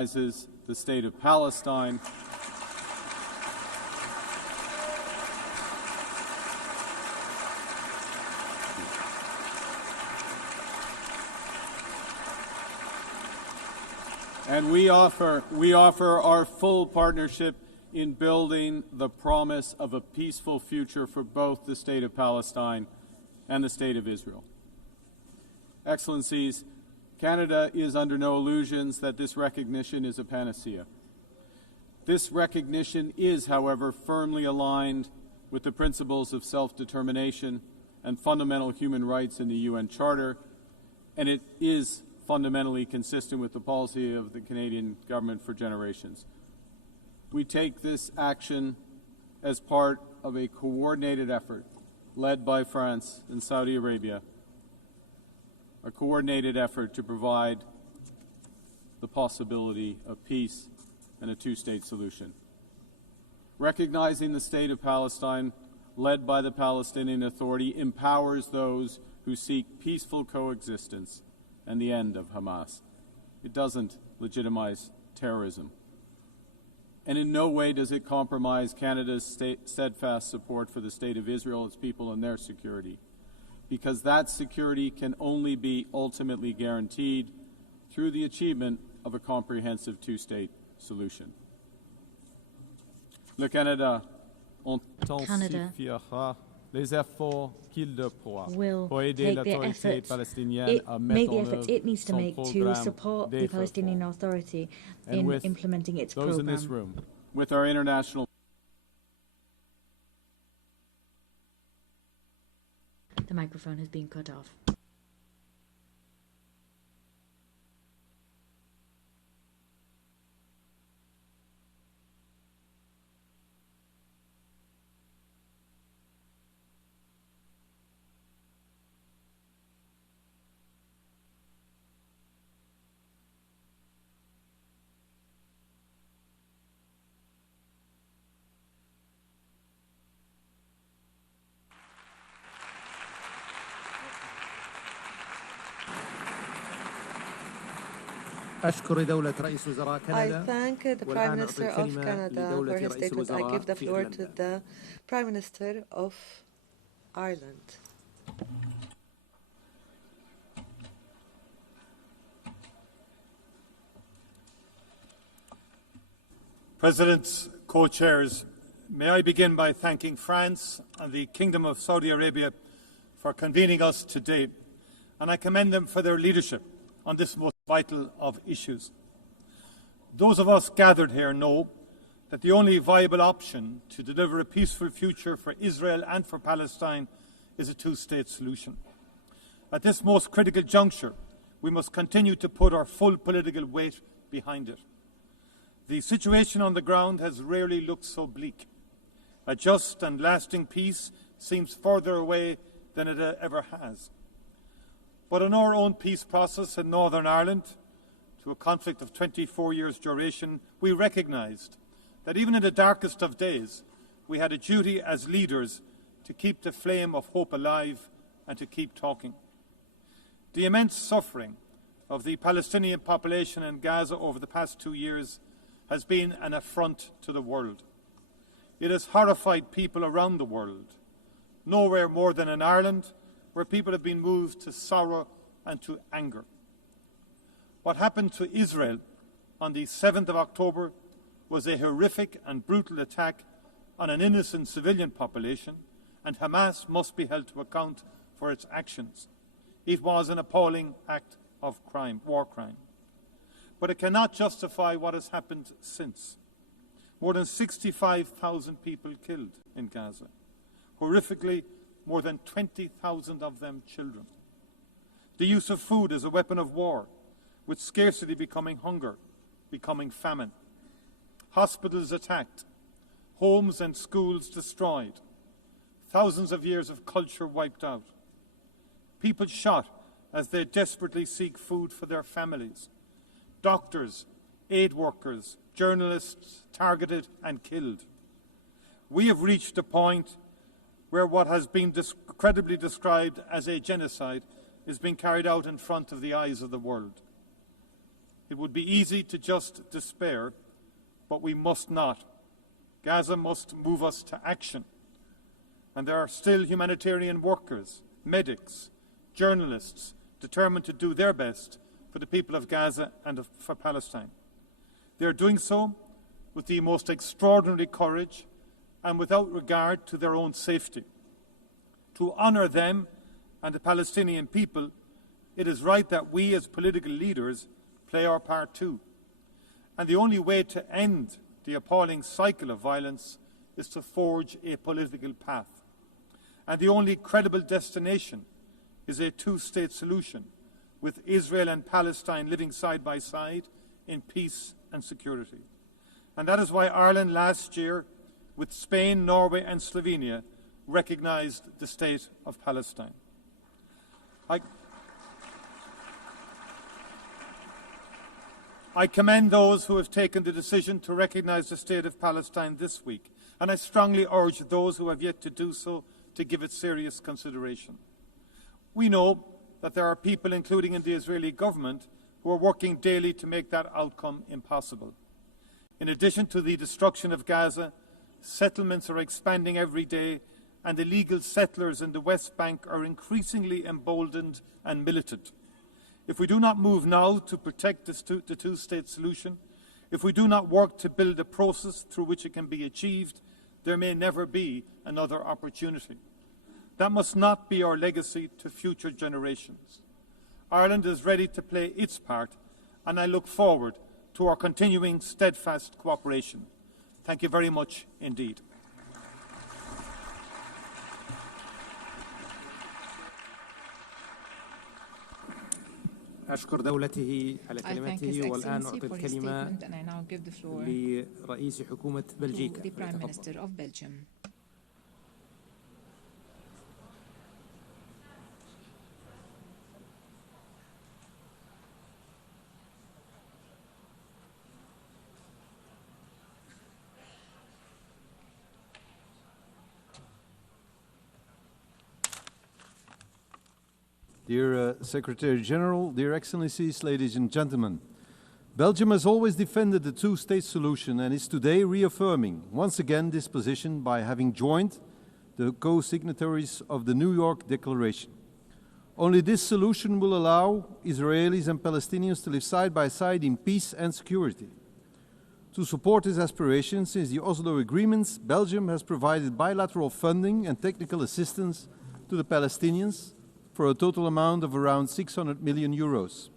the state of Palestine. And we offer our full partnership in building the promise of a peaceful future for both the state of Palestine and the state of Israel. Excellencies, Canada is under no illusions that this recognition is a panacea. This recognition is, however, firmly aligned with the principles of self-determination and fundamental human rights in the UN Charter, and it is fundamentally consistent with the policy of the Canadian government for generations. We take this action as part of a coordinated effort led by France and Saudi Arabia, a coordinated effort to provide the possibility of peace and a two-state solution. Recognizing the state of Palestine, led by the Palestinian Authority, empowers those who seek peaceful coexistence and the end of Hamas. It doesn't legitimize terrorism. And in no way does it compromise Canada's steadfast support for the State of Israel, its people, and their security, because that security can only be ultimately guaranteed through the achievement of a comprehensive two-state solution. Le Canada intensifiera les efforts qu'il déploie pour aider make l'autorité palestinienne à mettre en œuvre it needs to son make to programme support the Palestinian Authority in implementing its those program. in this room. With our international The microphone has been cut off. I thank the Prime Minister of Canada for his statement. I give the floor to the Prime Minister of Ireland. Presidents, co-chairs, may I begin by thanking France and the Kingdom of Saudi Arabia for convening us today, and I commend them for their leadership on this most vital of issues. Those of us gathered here know that the only viable option to deliver a peaceful future for Israel and for Palestine is a two-state solution. At this most critical juncture, we must continue to put our full political weight behind it. The situation on the ground has rarely looked so bleak. A just and lasting peace seems further away than it ever has. But in our own peace process in Northern Ireland, to a conflict of 24 years' duration, we recognised that even in the darkest of days, we had a duty as leaders to keep the flame of hope alive and to keep talking. The immense suffering of the Palestinian population in Gaza over the past 2 years has been an affront to the world. It has horrified people around the world, nowhere more than in Ireland, where people have been moved to sorrow and to anger. What happened to Israel on the 7th of October was a horrific and brutal attack on an innocent civilian population, and Hamas must be held to account for its actions. It was an appalling act of crime, war crime. But it cannot justify what has happened since. More than 65,000 people killed in Gaza. Horrifically, more than 20,000 of them children. The use of food as a weapon of war, with scarcity becoming hunger, becoming famine. Hospitals attacked, homes and schools destroyed, thousands of years of culture wiped out. People shot as they desperately seek food for their families. Doctors, aid workers, journalists targeted and killed. We have reached a point where what has been credibly described as a genocide is being carried out in front of the eyes of the world. It would be easy to just despair, but we must not. Gaza must move us to action. And there are still humanitarian workers, medics, journalists determined to do their best for the people of Gaza and for Palestine. They are doing so with the most extraordinary courage and without regard to their own safety. To honour them and the Palestinian people, it is right that we as political leaders play our part too. And the only way to end the appalling cycle of violence is to forge a political path. And the only credible destination is a two-state solution, with Israel and Palestine living side by side in peace and security. And that is why Ireland last year, with Spain, Norway and Slovenia, recognised the state of Palestine. I commend those who have taken the decision to recognise the state of Palestine this week, and I strongly urge those who have yet to do so to give it serious consideration. We know that there are people, including in the Israeli government, who are working daily to make that outcome impossible. In addition to the destruction of Gaza, settlements are expanding every day, and illegal settlers in the West Bank are increasingly emboldened and militant. If we do not move now to protect the two-state solution, if we do not work to build a process through which it can be achieved, there may never be another opportunity. That must not be our legacy to future generations. Ireland is ready to play its part, and I look forward to our continuing steadfast cooperation. Thank you very much indeed. أشكر دولته على كلمته والآن أعطي الكلمة لرئيس حكومة بلجيكا. Dear Secretary General, dear Excellencies, ladies and gentlemen, Belgium has always defended the two-state solution and is today reaffirming once again this position by having joined the co-signatories of the New York Declaration. Only this solution will allow Israelis and Palestinians to live side by side in peace and security. To support this aspiration, since the Oslo agreements, Belgium has provided bilateral funding and technical assistance to the Palestinians for a total amount of around 600 million euros.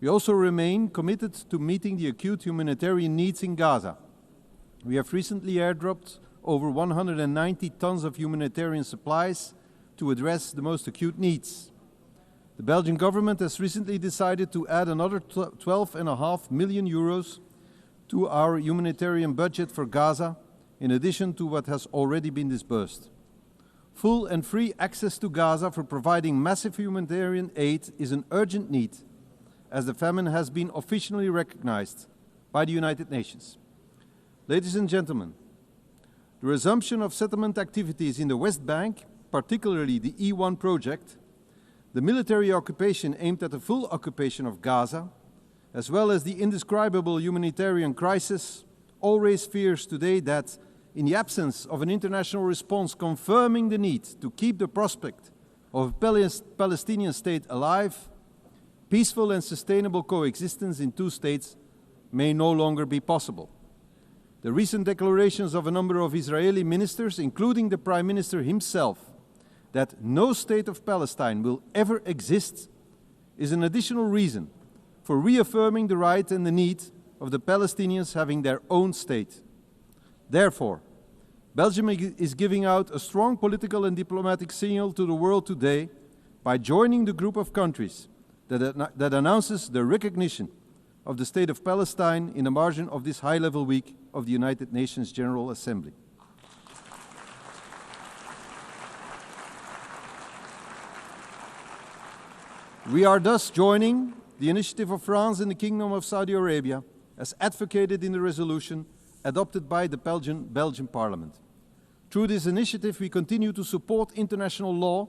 We also remain committed to meeting the acute humanitarian needs in Gaza. We have recently airdropped over 190 tons of humanitarian supplies to address the most acute needs. The Belgian government has recently decided to add another 12.5 million euros to our humanitarian budget for Gaza, in addition to what has already been disbursed. Full and free access to Gaza for providing massive humanitarian aid is an urgent need, as the famine has been officially recognized by the United Nations. Ladies and gentlemen, the resumption of settlement activities in the West Bank, particularly the E1 project, the military occupation aimed at the full occupation of Gaza, as well as the indescribable humanitarian crisis, all raise fears today that, in the absence of an international response confirming the need to keep the prospect of a Palestinian state alive, peaceful and sustainable coexistence in two states may no longer be possible. The recent declarations of a number of Israeli ministers, including the Prime Minister himself, that no state of Palestine will ever exist, is an additional reason for reaffirming the right and the need of the Palestinians having their own state. Therefore, Belgium is giving out a strong political and diplomatic signal to the world today by joining the group of countries that announces the recognition of the State of Palestine in the margin of this high-level week of the United Nations General Assembly. We are thus joining the initiative of France and the Kingdom of Saudi Arabia, as advocated in the resolution adopted by the Belgian Parliament. Through this initiative, we continue to support international law,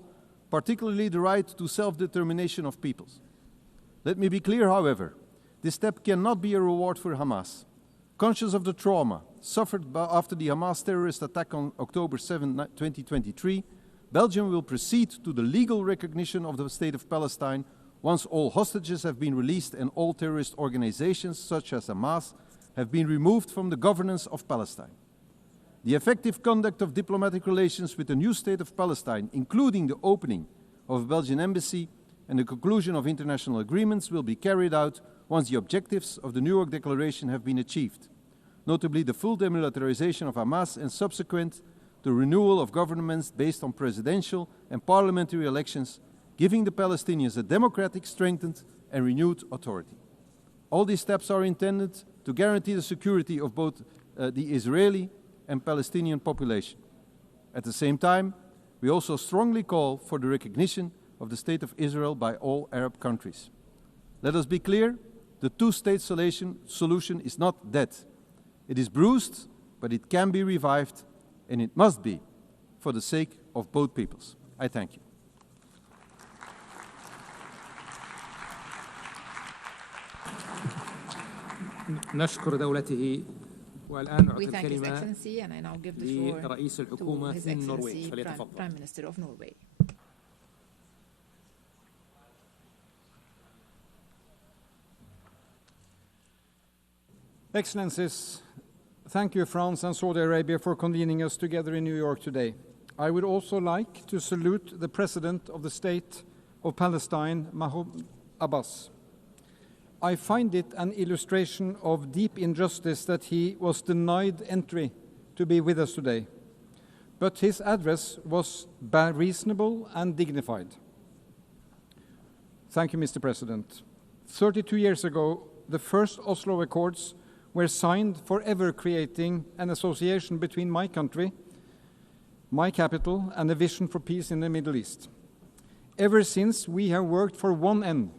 particularly the right to self-determination of peoples. Let me be clear, however, This step cannot be a reward for Hamas. Conscious of the trauma suffered after the Hamas terrorist attack on October 7, 2023, Belgium will proceed to the legal recognition of the State of Palestine once all hostages have been released and all terrorist organizations, such as Hamas, have been removed from the governance of Palestine. The effective conduct of diplomatic relations with the new State of Palestine, including the opening of a Belgian embassy and the conclusion of international agreements, will be carried out once the objectives of the New York Declaration have been achieved, notably the full demilitarization of Hamas and subsequent the renewal of governments based on presidential and parliamentary elections, giving the Palestinians a democratic, strengthened and renewed authority. All these steps are intended to guarantee the security of both the Israeli and Palestinian population. At the same time, we also strongly call for the recognition of the State of Israel by all Arab countries. Let us be clear, the two-state solution is not dead. It is bruised, but it can be revived, and it must be for the sake of both peoples. I thank you. نشكر دولته والآن أعطي We thank His الكلمة Excellency, and I now give the floor لرئيس to الحكومة His من النرويج Excellency, فليتفضل. Prime Minister of Norway. Excellencies, thank you, France and Saudi Arabia, for convening us together in New York today. I would also like to salute the President of the State of Palestine, Mahmoud Abbas. I find it an illustration of deep injustice that he was denied entry to be with us today. But his address was reasonable and dignified. Thank you, Mr. President. 32 years ago, the first Oslo Accords were signed, forever creating an association between my country, my capital, and a vision for peace in the Middle East. Ever since, we have worked for one end: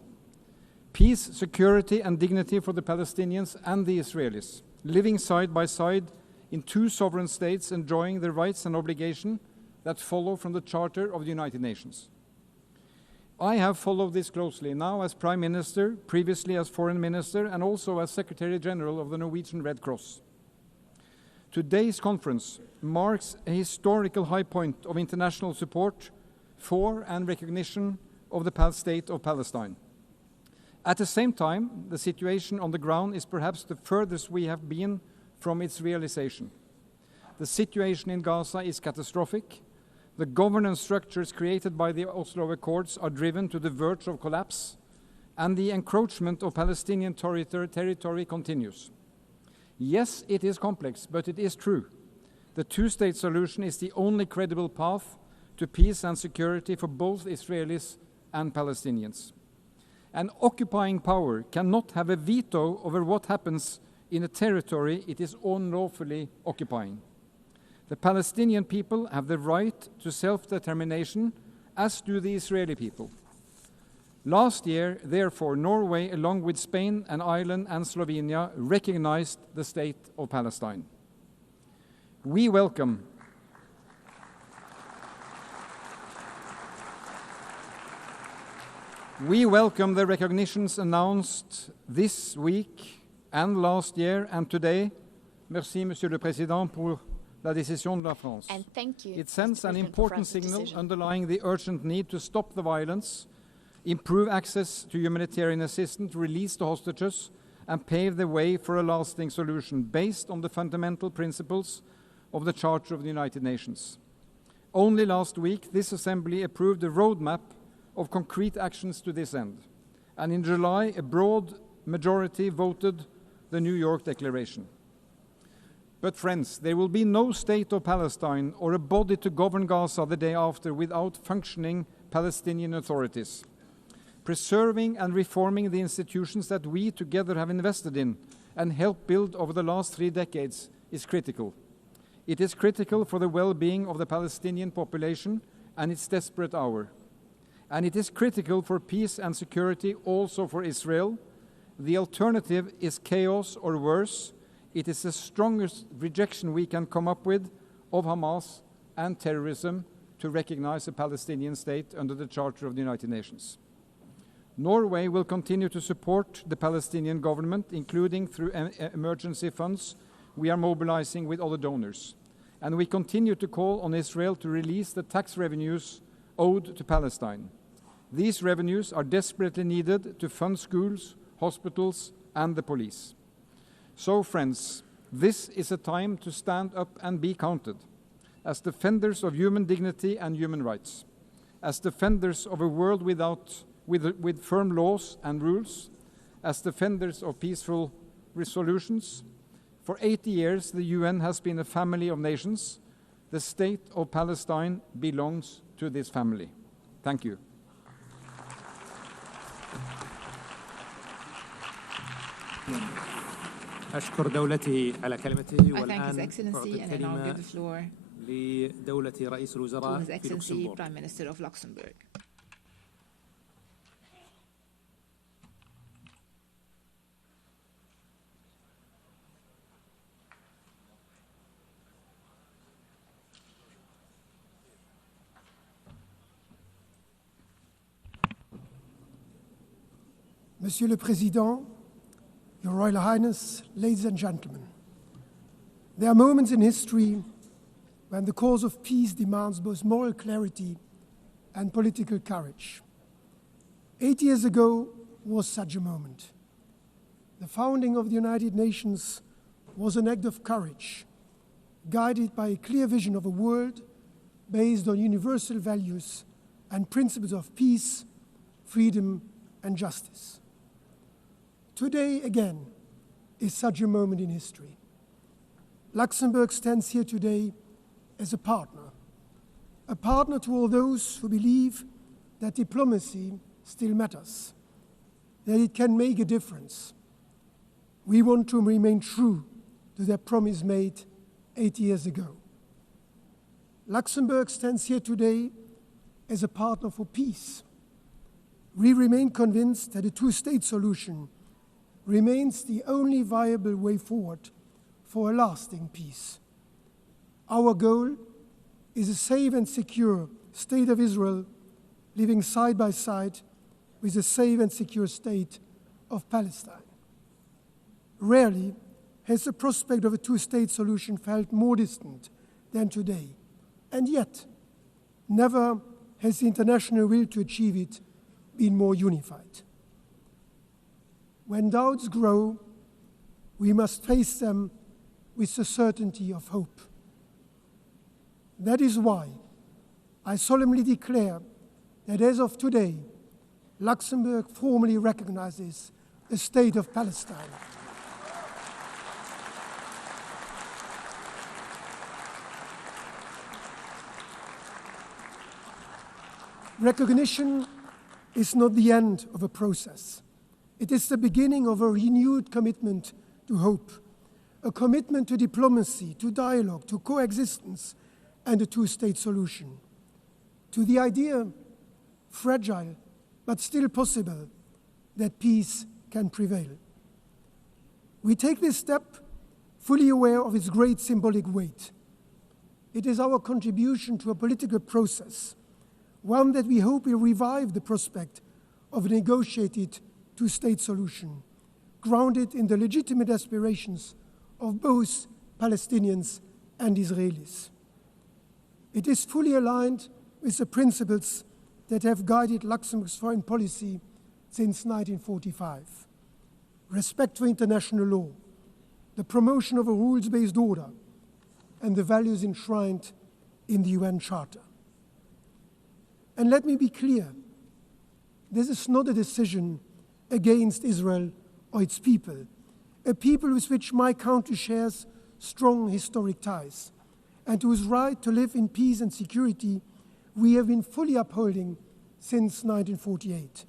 peace, security, and dignity for the Palestinians and the Israelis, living side by side in two sovereign states, enjoying the rights and obligations that follow from the Charter of the United Nations. I have followed this closely, now as Prime Minister, previously as Foreign Minister, and also as Secretary General of the Norwegian Red Cross. Today's conference marks a historical high point of international support for and recognition of the State of Palestine. At the same time, the situation on the ground is perhaps the furthest we have been from its realization. The situation in Gaza is catastrophic. The governance structures created by the Oslo Accords are driven to the verge of collapse, and the encroachment of Palestinian territory continues. Yes, it is complex, but it is true. The two-state solution is the only credible path to peace and security for both Israelis and Palestinians. An occupying power cannot have a veto over what happens in a territory it is unlawfully occupying. The Palestinian people have the right to self-determination, as do the Israeli people. Last year, therefore, Norway, along with Spain and Ireland and Slovenia, recognized the State of Palestine. We welcome the recognitions announced this week and last year and today. Merci, Monsieur le Président, pour la décision de la France. And thank you, it sends an important signal decision. underlying the urgent need to stop the violence, improve access to humanitarian assistance, release the hostages, and pave the way for a lasting solution based on the fundamental principles of the Charter of the United Nations. Only last week, this Assembly approved a roadmap of concrete actions to this end. And in July, a broad majority voted the New York Declaration. But friends, there will be no State of Palestine or a body to govern Gaza the day after without functioning Palestinian authorities. Preserving and reforming the institutions that we together have invested in and helped build over the last 3 decades is critical. It is critical for the well-being of the Palestinian population and its desperate hour. And it is critical for peace and security also for Israel. The alternative is chaos or worse. It is the strongest rejection we can come up with of Hamas and terrorism to recognize a Palestinian state under the Charter of the United Nations. Norway will continue to support the Palestinian government, including through emergency funds we are mobilizing with other donors. And we continue to call on Israel to release the tax revenues owed to Palestine. These revenues are desperately needed to fund schools, hospitals, and the police. So, friends, this is a time to stand up and be counted, as defenders of human dignity and human rights, as defenders of a world with firm laws and rules, as defenders of peaceful resolutions. For 80 years, the UN has been a family of nations. The state of Palestine belongs to this family. Thank you. أشكر دولته على كلمته والآن أعطي الكلمة لدولة رئيس الوزراء في لوكسمبورغ. Prime Minister of Luxembourg. Monsieur le Président, Your Royal Highness, ladies and gentlemen, there are moments in history when the cause of peace demands both moral clarity and political courage. 8 years ago was such a moment. The founding of the United Nations was an act of courage, guided by a clear vision of a world based on universal values and principles of peace, freedom, and justice. Today, again, is such a moment in history. Luxembourg stands here today as a partner to all those who believe that diplomacy still matters, that it can make a difference. We want to remain true to their promise made 8 years ago. Luxembourg stands here today as a partner for peace. We remain convinced that a two-state solution remains the only viable way forward for a lasting peace. Our goal is a safe and secure state of Israel living side by side with a safe and secure state of Palestine. Rarely has the prospect of a two-state solution felt more distant than today, and yet never has the international will to achieve it been more unified. When doubts grow, we must face them with the certainty of hope. That is why I solemnly declare that as of today, Luxembourg formally recognizes the state of Palestine. Recognition is not the end of a process. It is the beginning of a renewed commitment to hope, a commitment to diplomacy, to dialogue, to coexistence, and a two-state solution, to the idea, fragile but still possible, that peace can prevail. We take this step fully aware of its great symbolic weight. It is our contribution to a political process, one that we hope will revive the prospect of a negotiated two-state solution, grounded in the legitimate aspirations of both Palestinians and Israelis. It is fully aligned with the principles that have guided Luxembourg's foreign policy since 1945. Respect for international law, the promotion of a rules-based order, and the values enshrined in the UN Charter. And let me be clear, this is not a decision against Israel or its people, a people with which my country shares strong historic ties, and whose right to live in peace and security we have been fully upholding since 1948.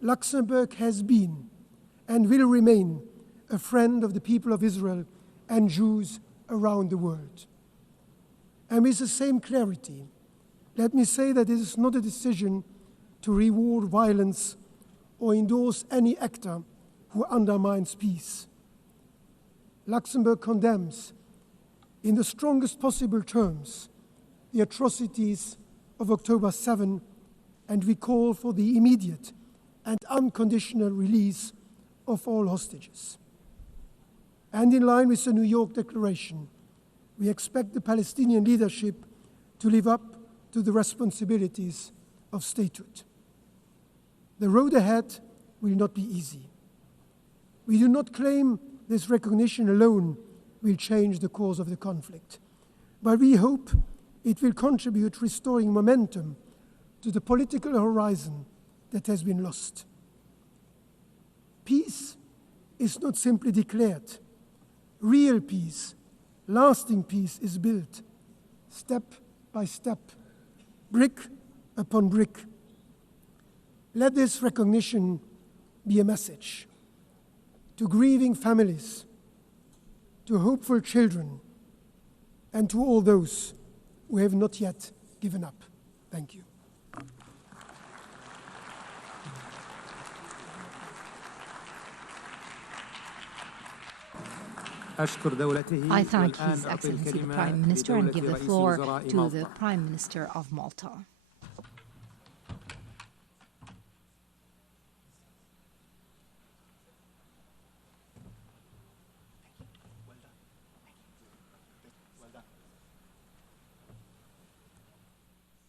Luxembourg has been and will remain a friend of the people of Israel and Jews around the world. And with the same clarity, let me say that this is not a decision to reward violence or endorse any actor who undermines peace. Luxembourg condemns, in the strongest possible terms, the atrocities of October 7, and we call for the immediate and unconditional release of all hostages. And in line with the New York Declaration, we expect the Palestinian leadership to live up to the responsibilities of statehood. The road ahead will not be easy. We do not claim this recognition alone will change the course of the conflict, but we hope it will contribute to restoring momentum to the political horizon that has been lost. Peace is not simply declared. Real peace, lasting peace is built step by step, brick upon brick. Let this recognition be a message to grieving families, to hopeful children, and to all those who have not yet given up. Thank you. I thank His Excellency the Prime Minister and give the floor to the Prime Minister of Malta.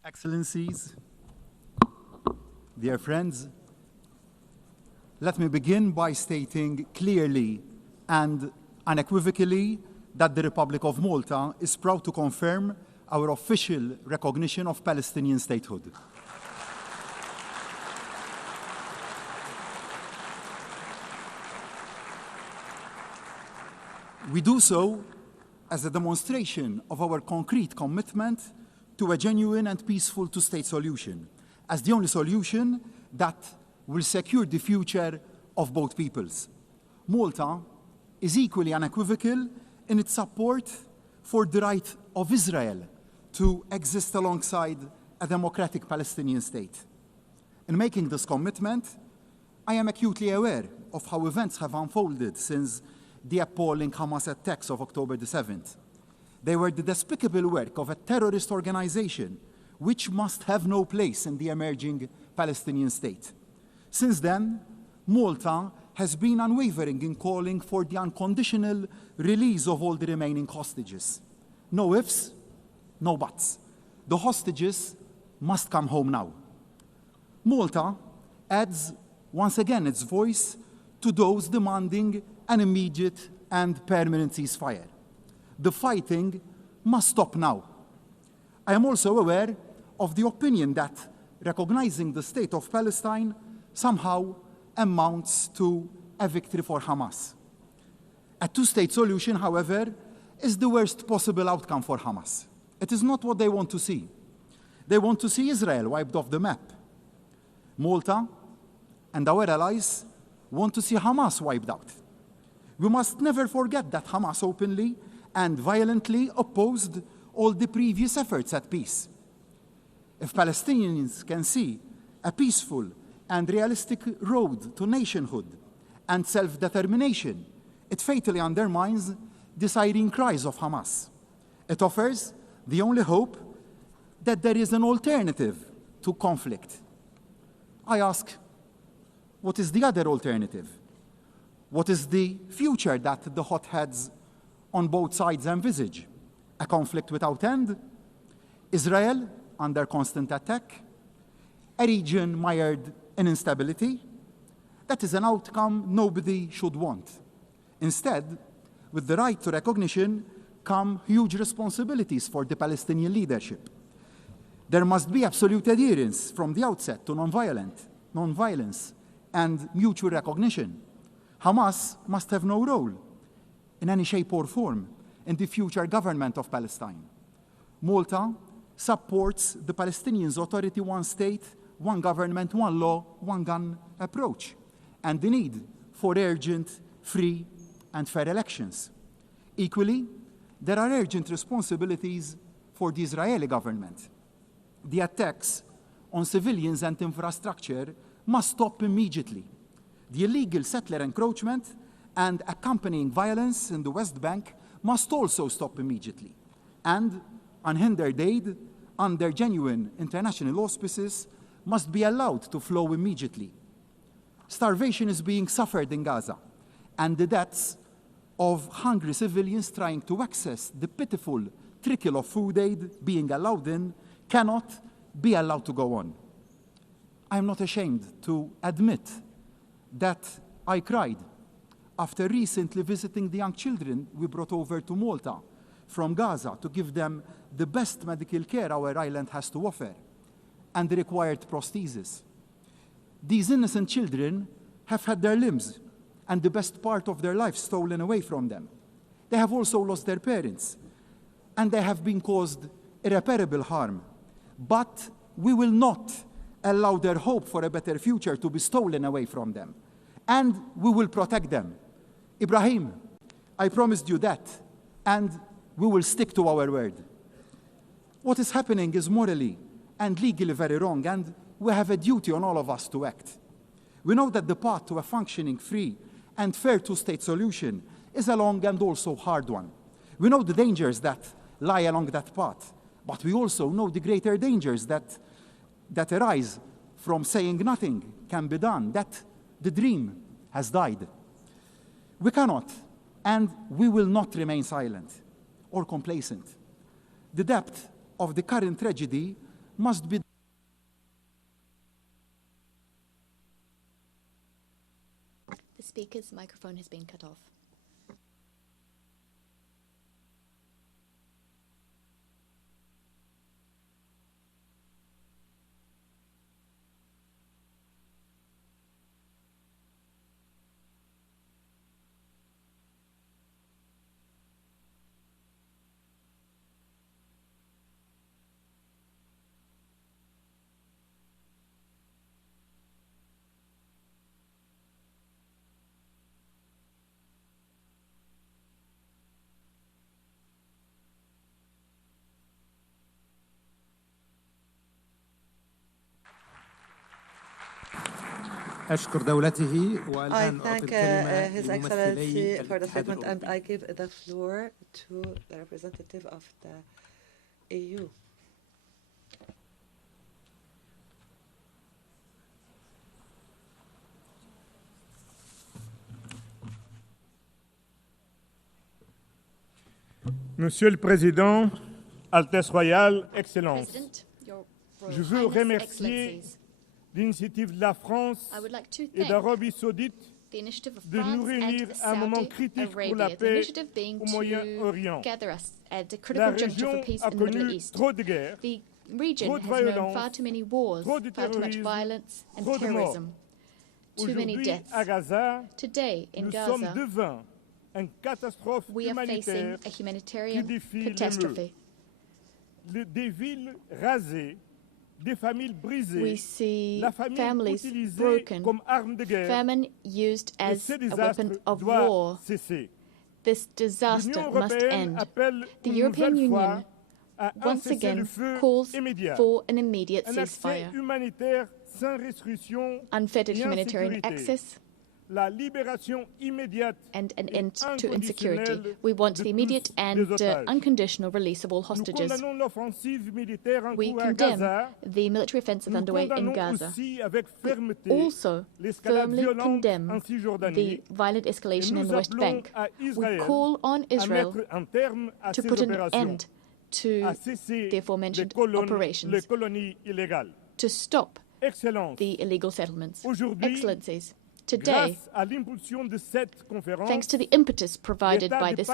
Excellencies, dear friends, let me begin by stating clearly and unequivocally that the Republic of Malta is proud to confirm our official recognition of Palestinian statehood. We do so as a demonstration of our concrete commitment to a genuine and peaceful two-state solution, as the only solution that will secure the future of both peoples. Malta is equally unequivocal in its support for the right of Israel to exist alongside a democratic Palestinian state. In making this commitment, I am acutely aware of how events have unfolded since the appalling Hamas attacks of October the 7th. They were the despicable work of a terrorist organization which must have no place in the emerging Palestinian state. Since then, Malta has been unwavering in calling for the unconditional release of all the remaining hostages. No ifs, no buts. The hostages must come home now. Malta adds once again its voice to those demanding an immediate and permanent ceasefire. The fighting must stop now. I am also aware of the opinion that recognizing the state of Palestine somehow amounts to a victory for Hamas. A two-state solution, however, is the worst possible outcome for Hamas. It is not what they want to see. They want to see Israel wiped off the map. Malta and our allies want to see Hamas wiped out. We must never forget that Hamas openly and violently opposed all the previous efforts at peace. If Palestinians can see a peaceful and realistic road to nationhood and self-determination, it fatally undermines the siren cries of Hamas. It offers the only hope that there is an alternative to conflict. I ask, what is the other alternative? What is the future that the hotheads on both sides envisage? A conflict without end? Israel under constant attack? A region mired in instability? That is an outcome nobody should want. Instead, with the right to recognition come huge responsibilities for the Palestinian leadership. There must be absolute adherence from the outset to non-violence, and mutual recognition. Hamas must have no role in any shape or form in the future government of Palestine. Malta supports the Palestinians' authority, one state, one government, one law, one gun approach, and the need for urgent, free, and fair elections. Equally, there are urgent responsibilities for the Israeli government. The attacks on civilians and infrastructure must stop immediately. The illegal settler encroachment and accompanying violence in the West Bank must also stop immediately. And unhindered aid under genuine international auspices must be allowed to flow immediately. Starvation is being suffered in Gaza, and the deaths of hungry civilians trying to access the pitiful trickle of food aid being allowed in cannot be allowed to go on. I am not ashamed to admit that I cried after recently visiting the young children we brought over to Malta from Gaza to give them the best medical care our island has to offer and the required prosthesis. These innocent children have had their limbs and the best part of their life stolen away from them. They have also lost their parents, and they have been caused irreparable harm. But we will not allow their hope for a better future to be stolen away from them, and we will protect them. Ibrahim, I promised you that, and we will stick to our word. What is happening is morally and legally very wrong, and we have a duty on all of us to act. We know that the path to a functioning, free, and fair two-state solution is a long and also hard one. We know the dangers that lie along that path, but we also know the greater dangers that arise from saying nothing can be done, that the dream has died. We cannot, and we will not remain silent or complacent. The depth of the current tragedy must be The speaker's microphone has been cut off. أشكر دولته I والآن thank أعطي His الكلمة Excellency for the للاتحاد statement, and الأوروبي. I give the floor to the representative of the EU. Monsieur le Président, Altesse Royale, Excellences, je veux remercier l'initiative de la France et d'Arabie Saoudite de nous réunir à un moment critique pour la paix au Moyen-Orient. La région a connu trop de guerres, trop de violence, trop de terrorisme, trop de morts. Aujourd'hui, à Gaza, nous sommes devant une catastrophe humanitaire qui défie l'émeute. Des villes rasées, des familles brisées, la famine utilisée comme arme de guerre. Famine used as a weapon of war. Cesser. This disaster must end. The European Union once again calls for an immediate ceasefire, unfettered humanitarian access, La libération immédiate and an end to insecurity. We want the immediate and unconditional release of all hostages. We condemn the military offensive underway in Gaza. We also firmly condemn the violent escalation in the West Bank. We call on Israel to put an end to the aforementioned operations, to stop the illegal settlements. Excellencies, today, thanks to the impetus provided by this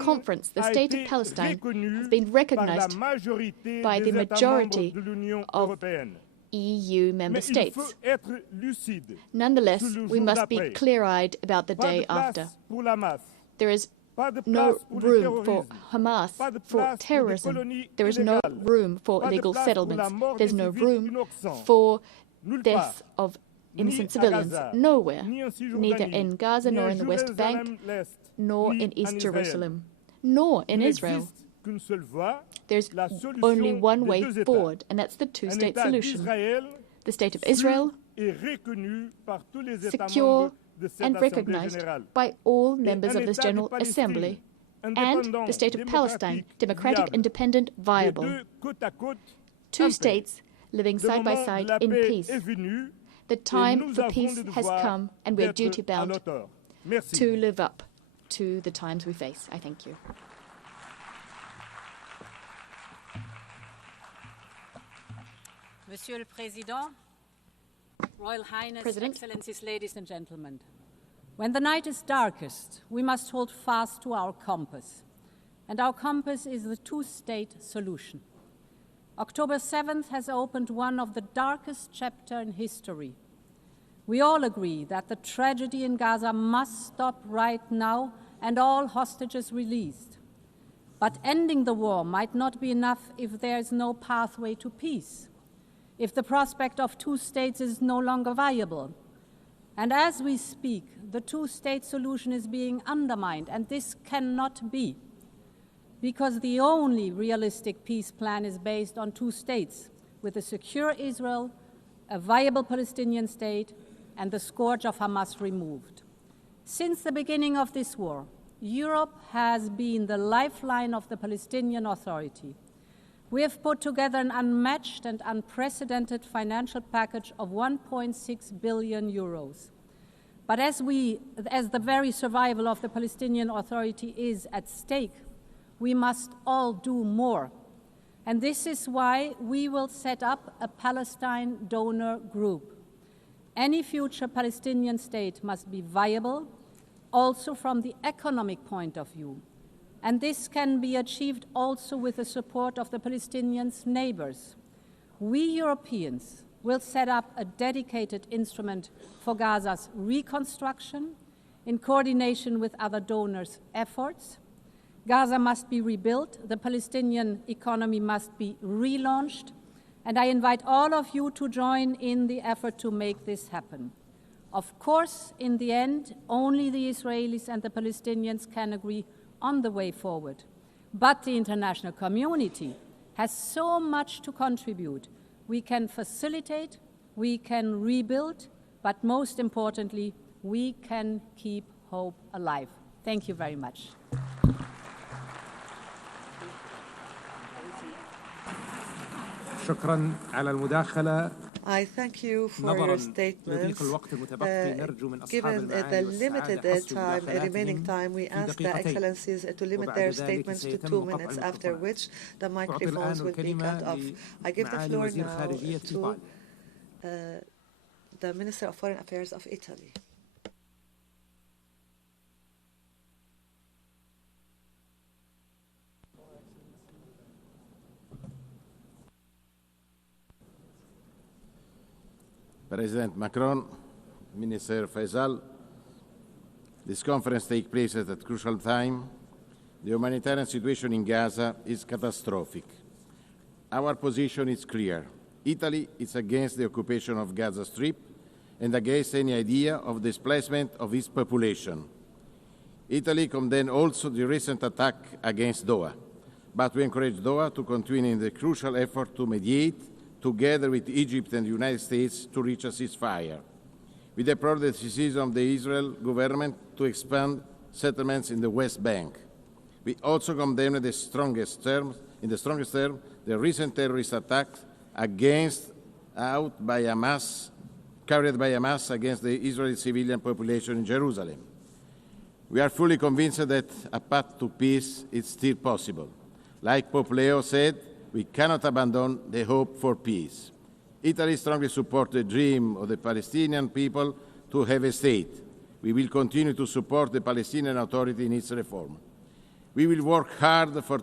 conference, the State of Palestine has been recognized by the majority of EU member states. Nonetheless, we must be clear-eyed about the day after. There is no room for Hamas, for terrorism. There is no room for illegal settlements. There's no room for deaths of innocent civilians. Nowhere, neither in Gaza nor in the West Bank, nor in East Jerusalem, nor in Israel. There's only one way forward, and that's the two-state solution. The State of Israel, secure and recognized by all members of this General Assembly, and the State of Palestine, democratic, independent, viable. Two states living side by side in peace. The time for peace has come, and we're duty-bound to live up to the times we face. I thank you. Monsieur le Président, Royal Highness, Excellencies, ladies and gentlemen. When the night is darkest, we must hold fast to our compass. And our compass is the two-state solution. October 7th has opened one of the darkest chapters in history. We all agree that the tragedy in Gaza must stop right now and all hostages released. But ending the war might not be enough if there is no pathway to peace, if the prospect of two states is no longer viable. And as we speak, the two-state solution is being undermined, and this cannot be, because the only realistic peace plan is based on two states, with a secure Israel, a viable Palestinian state, and the scourge of Hamas removed. Since the beginning of this war, Europe has been the lifeline of the Palestinian Authority. We have put together an unmatched and unprecedented financial package of 1.6 billion euros. But as the very survival of the Palestinian Authority is at stake, we must all do more. And this is why we will set up a Palestine donor group. Any future Palestinian state must be viable, also from the economic point of view. And this can be achieved also with the support of the Palestinians' neighbors. We Europeans will set up a dedicated instrument for Gaza's reconstruction in coordination with other donors' efforts. Gaza must be rebuilt, the Palestinian economy must be relaunched, and I invite all of you to join in the effort to make this happen. Of course, in the end, only the Israelis and the Palestinians can agree on the way forward. But the international community has so much to contribute. We can facilitate, we can rebuild, but most importantly, we can keep hope alive. Thank you very much. شكرا على المداخلة. I thank you for your statements. Given the limited remaining time, we ask the Excellencies to limit their statements to 2 minutes, after which the microphones will be cut off. I give the floor now to the Minister of Foreign Affairs of Italy. President Macron, Minister Faisal, this conference takes place at a crucial time. The humanitarian situation in Gaza is catastrophic. Our position is clear. Italy is against the occupation of Gaza Strip and against any idea of displacement of its population. Italy condemns also the recent attack against Doha, but we encourage Doha to continue in the crucial effort to mediate together with Egypt and the United States to reach a ceasefire. We deplore the decision of the Israel government to expand settlements in the West Bank. We also condemn in the strongest terms, the recent terrorist attacks carried by Hamas against the Israeli civilian population in Jerusalem. We are fully convinced that a path to peace is still possible. Like Pope Leo said, we cannot abandon the hope for peace. Italy strongly supports the dream of the Palestinian people to have a state. We will continue to support the Palestinian Authority in its reform. We will work hard for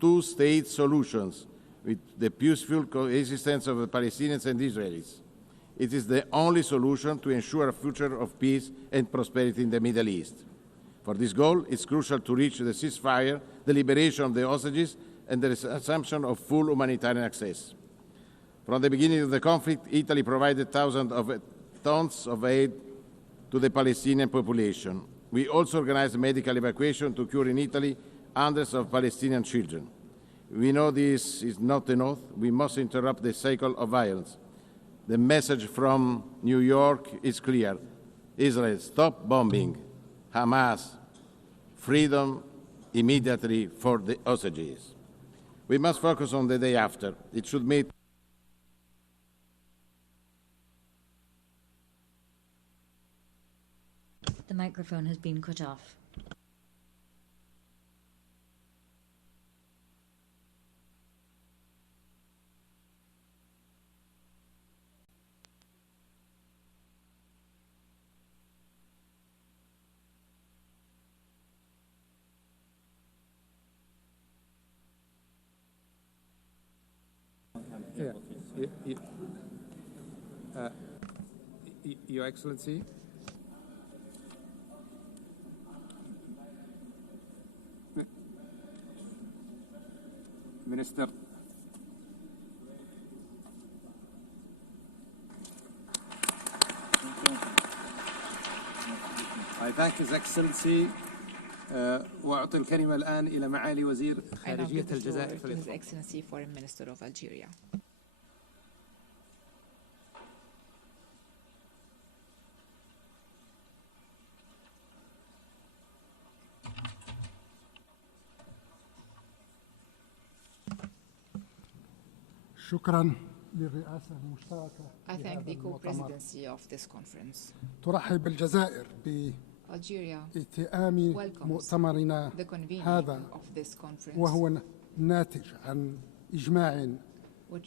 two-state solutions with the peaceful coexistence of the Palestinians and Israelis. It is the only solution to ensure a future of peace and prosperity in the Middle East. For this goal, it's crucial to reach the ceasefire, the liberation of the hostages, and the assumption of full humanitarian access. From the beginning of the conflict, Italy provided thousands of tons of aid to the Palestinian population. We also organized medical evacuation to cure in Italy hundreds of Palestinian children. We know this is not enough. We must interrupt the cycle of violence. The message from New York is clear. Israel, stop bombing. Hamas, freedom immediately for the hostages. We must focus on the day after. It should meet The microphone has been cut off. Your Excellency. Minister. I thank His Excellency. وأعطي الكلمة الآن إلى معالي وزير خارجية الجزائر. His Excellency Foreign Minister of Algeria. شكرا للرئاسة المشتركة. I thank the co-presidency of this conference. ترحب الجزائر بائتئام مؤتمرنا هذا وهو ناتج عن إجماع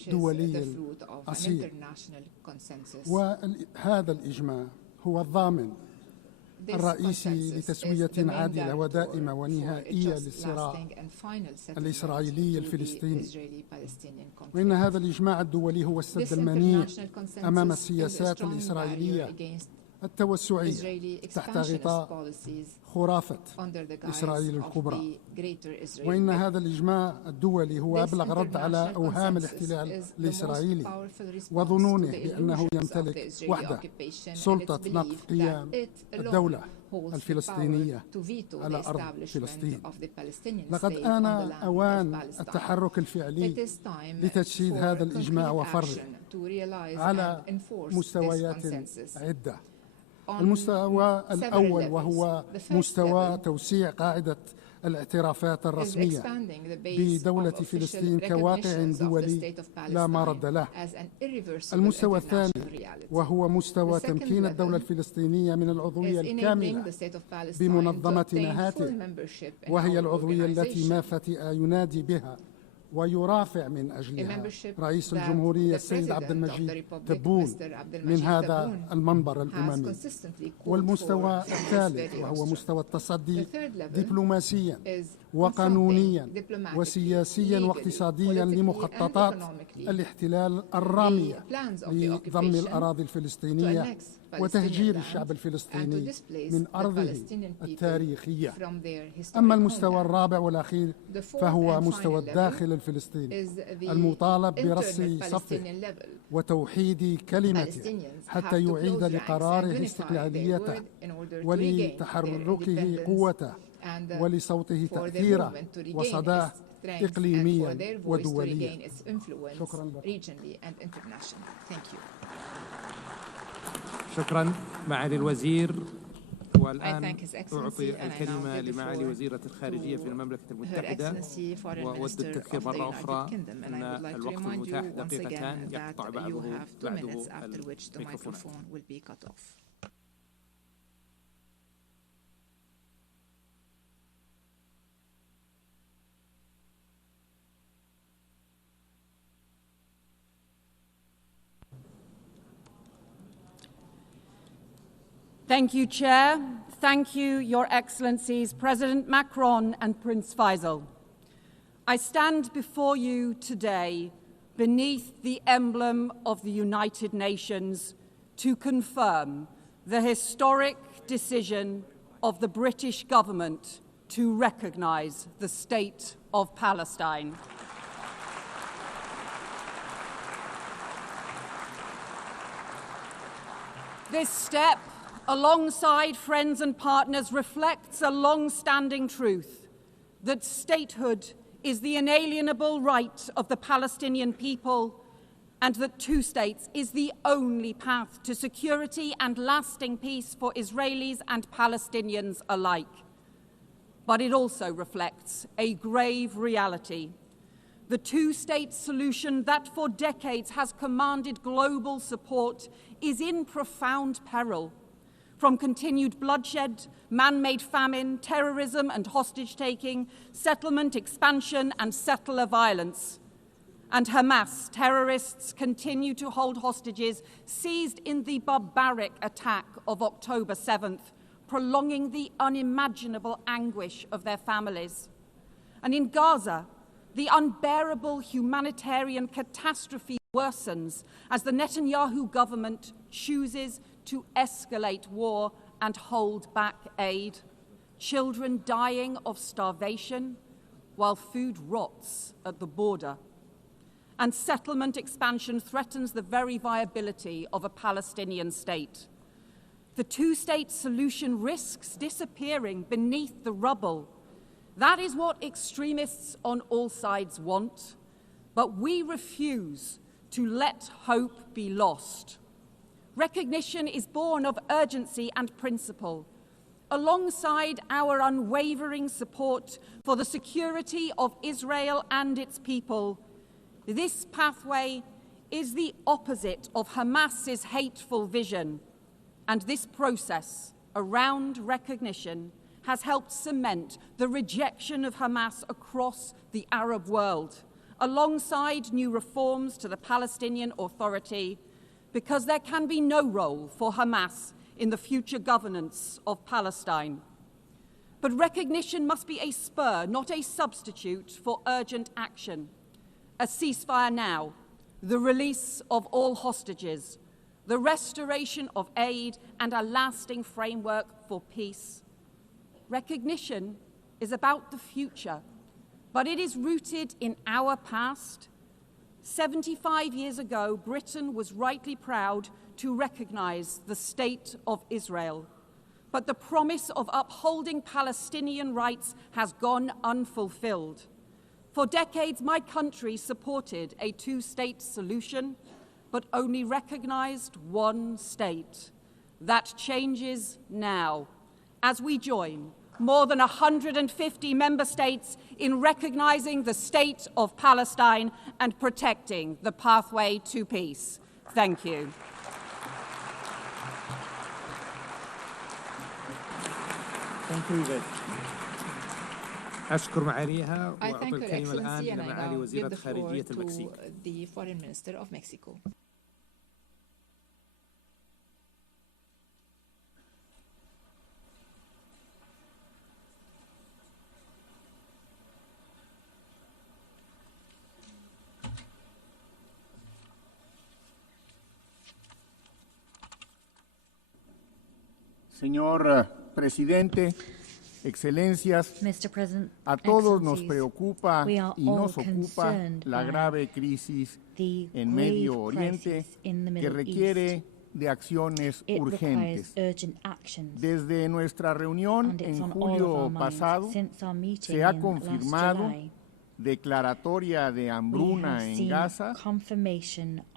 دولي أصيل، وهذا الإجماع هو الضامن الرئيسي لتسوية عادلة ودائمة ونهائية للصراع الإسرائيلي الفلسطيني. وإن هذا الإجماع الدولي هو السد المنيع أمام السياسات الإسرائيلية التوسعية تحت غطاء خرافة إسرائيل الكبرى. وإن هذا الإجماع الدولي هو أبلغ رد على أوهام الاحتلال الإسرائيلي وظنونه بأنه يمتلك وحده سلطة نقض قيام الدولة الفلسطينية على أرض فلسطين. لقد آن أوان التحرك الفعلي لتجسيد هذا الإجماع وفرضه على مستويات عدة. المستوى الأول وهو مستوى توسيع قاعدة الاعترافات الرسمية بدولة فلسطين كواقع دولي لا مرد له. المستوى الثاني وهو مستوى تمكين الدولة الفلسطينية من العضوية الكاملة بمنظمة نهاته، وهي العضوية التي ما فتئ ينادي بها ويرافع من أجلها رئيس الجمهورية السيد عبد المجيد تبون من هذا المنبر الأممي. والمستوى الثالث وهو مستوى التصدي دبلوماسيا وقانونيا وسياسيا واقتصاديا لمخططات الاحتلال الرامية لضم الأراضي الفلسطينية وتهجير الشعب الفلسطيني من أرضه التاريخية. أما المستوى الرابع والأخير فهو مستوى الداخل الفلسطيني المطالب برص صفه وتوحيد كلمته حتى يعيد لقراره استقلاليته ولتحركه قوته ولصوته تأثيره وصداه إقليميا ودوليا. شكرا لكم. شكرا معالي الوزير. والآن أعطي الكلمة لمعالي وزيرة الخارجية في المملكة المتحدة، وأود التذكير مرة أخرى أن الوقت المتاح دقيقتان يقطع بعده الميكروفون. Thank you, Chair. Thank you, Your Excellencies, President Macron and Prince Faisal. I stand before you today beneath the emblem of the United Nations to confirm the historic decision of the British government to recognise the State of Palestine. This step, alongside friends and partners, reflects a long-standing truth that statehood is the inalienable right of the Palestinian people and that two states is the only path to security and lasting peace for Israelis and Palestinians alike. But it also reflects a grave reality. The two-state solution that for decades has commanded global support is in profound peril, from continued bloodshed, man-made famine, terrorism and hostage-taking, settlement expansion and settler violence. And Hamas terrorists continue to hold hostages seized in the barbaric attack of October 7th, prolonging the unimaginable anguish of their families. And in Gaza, the unbearable humanitarian catastrophe worsens as the Netanyahu government chooses to escalate war and hold back aid. Children dying of starvation while food rots at the border. And settlement expansion threatens the very viability of a Palestinian state. The two-state solution risks disappearing beneath the rubble. That is what extremists on all sides want, but we refuse to let hope be lost. Recognition is born of urgency and principle, alongside our unwavering support for the security of Israel and its people. This pathway is the opposite of Hamas's hateful vision, and this process around recognition has helped cement the rejection of Hamas across the Arab world, alongside new reforms to the Palestinian Authority, because there can be no role for Hamas in the future governance of Palestine. But recognition must be a spur, not a substitute for urgent action. A ceasefire now, the release of all hostages, the restoration of aid, and a lasting framework for peace. Recognition is about the future, but it is rooted in our past. 75 years ago, Britain was rightly proud to recognize the State of Israel. But the promise of upholding Palestinian rights has gone unfulfilled. For decades, my country supported a two-state solution, but only recognized one state. That changes now, as we join more than 150 member states in recognizing the state of Palestine and protecting the pathway to peace. Thank you. Thank you. أشكر معاليها I وأعطي thank Her الكلمة الآن Excellency and إلى I معالي now وزيرة give the floor خارجية to المكسيك. the Foreign Minister of Mexico. Señor Presidente, Excelencias, a todos nos preocupa y nos ocupa la grave crisis en Medio Oriente que requiere de acciones urgentes. Desde nuestra reunión en julio pasado se ha confirmado declaratoria de hambruna en Gaza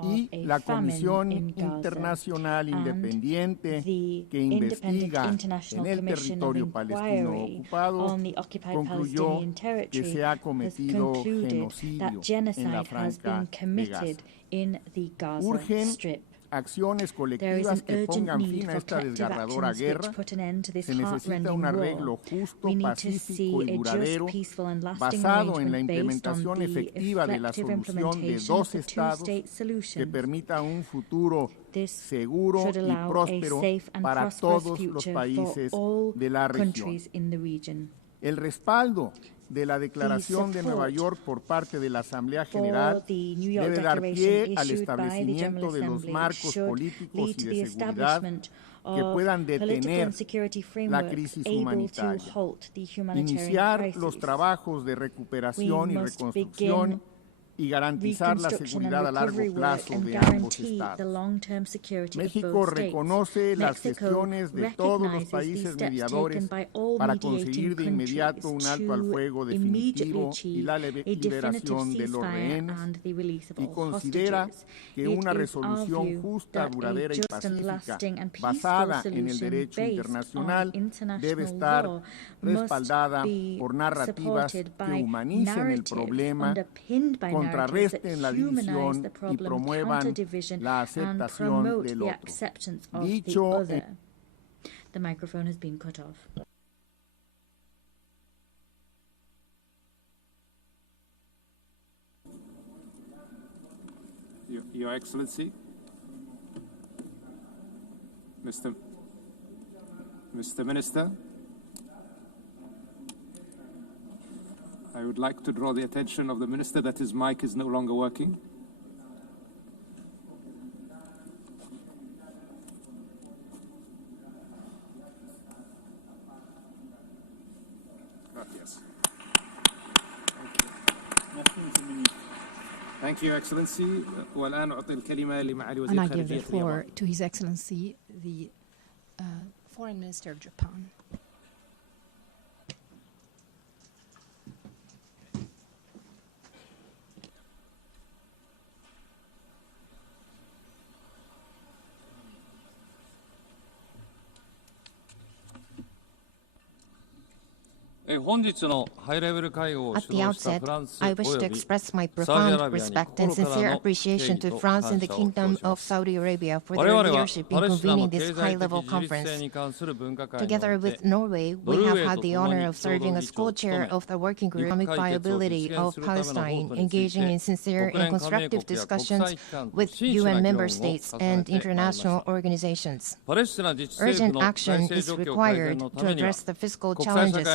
y la Comisión Internacional Independiente que investiga en el territorio palestino ocupado concluyó que se ha cometido genocidio en la Franja de Gaza. Urgen acciones colectivas que pongan fin a esta desgarradora guerra. Se necesita un arreglo justo, pacífico y duradero basado en la implementación efectiva de la solución de dos estados que permita un futuro seguro y próspero para todos los países de la región. El respaldo de la Declaración de Nueva York por parte de la Asamblea General debe dar pie al establecimiento de los marcos políticos y de seguridad que puedan detener la crisis humanitaria, iniciar los trabajos de recuperación y reconstrucción y garantizar la seguridad a largo plazo de ambos estados. México reconoce las gestiones de todos los países mediadores para conseguir de inmediato un alto al fuego definitivo y la liberación de los rehenes y considera que una resolución justa, duradera y pacífica basada en el derecho internacional debe estar respaldada por narrativas que humanicen el problema, contrarresten la división y promuevan la aceptación del otro. Dicho The microphone has been cut off. Your Excellency, Mr. Minister, I would like to draw the attention of the Minister that his mic is no longer working. Yes. Thank you, Excellency. والآن أعطي الكلمة لمعالي وزير And I give the خارجية floor to His Excellency, the Foreign Minister of Japan. At the outset, I wish to express my profound respect and sincere appreciation to France and the Kingdom of Saudi Arabia for their leadership in convening this high-level conference. Together with Norway, we have had the honor of serving as co-chair of the working group on economic viability of Palestine, engaging in sincere and constructive discussions with UN member states and international organizations. Urgent action is required to address the fiscal challenges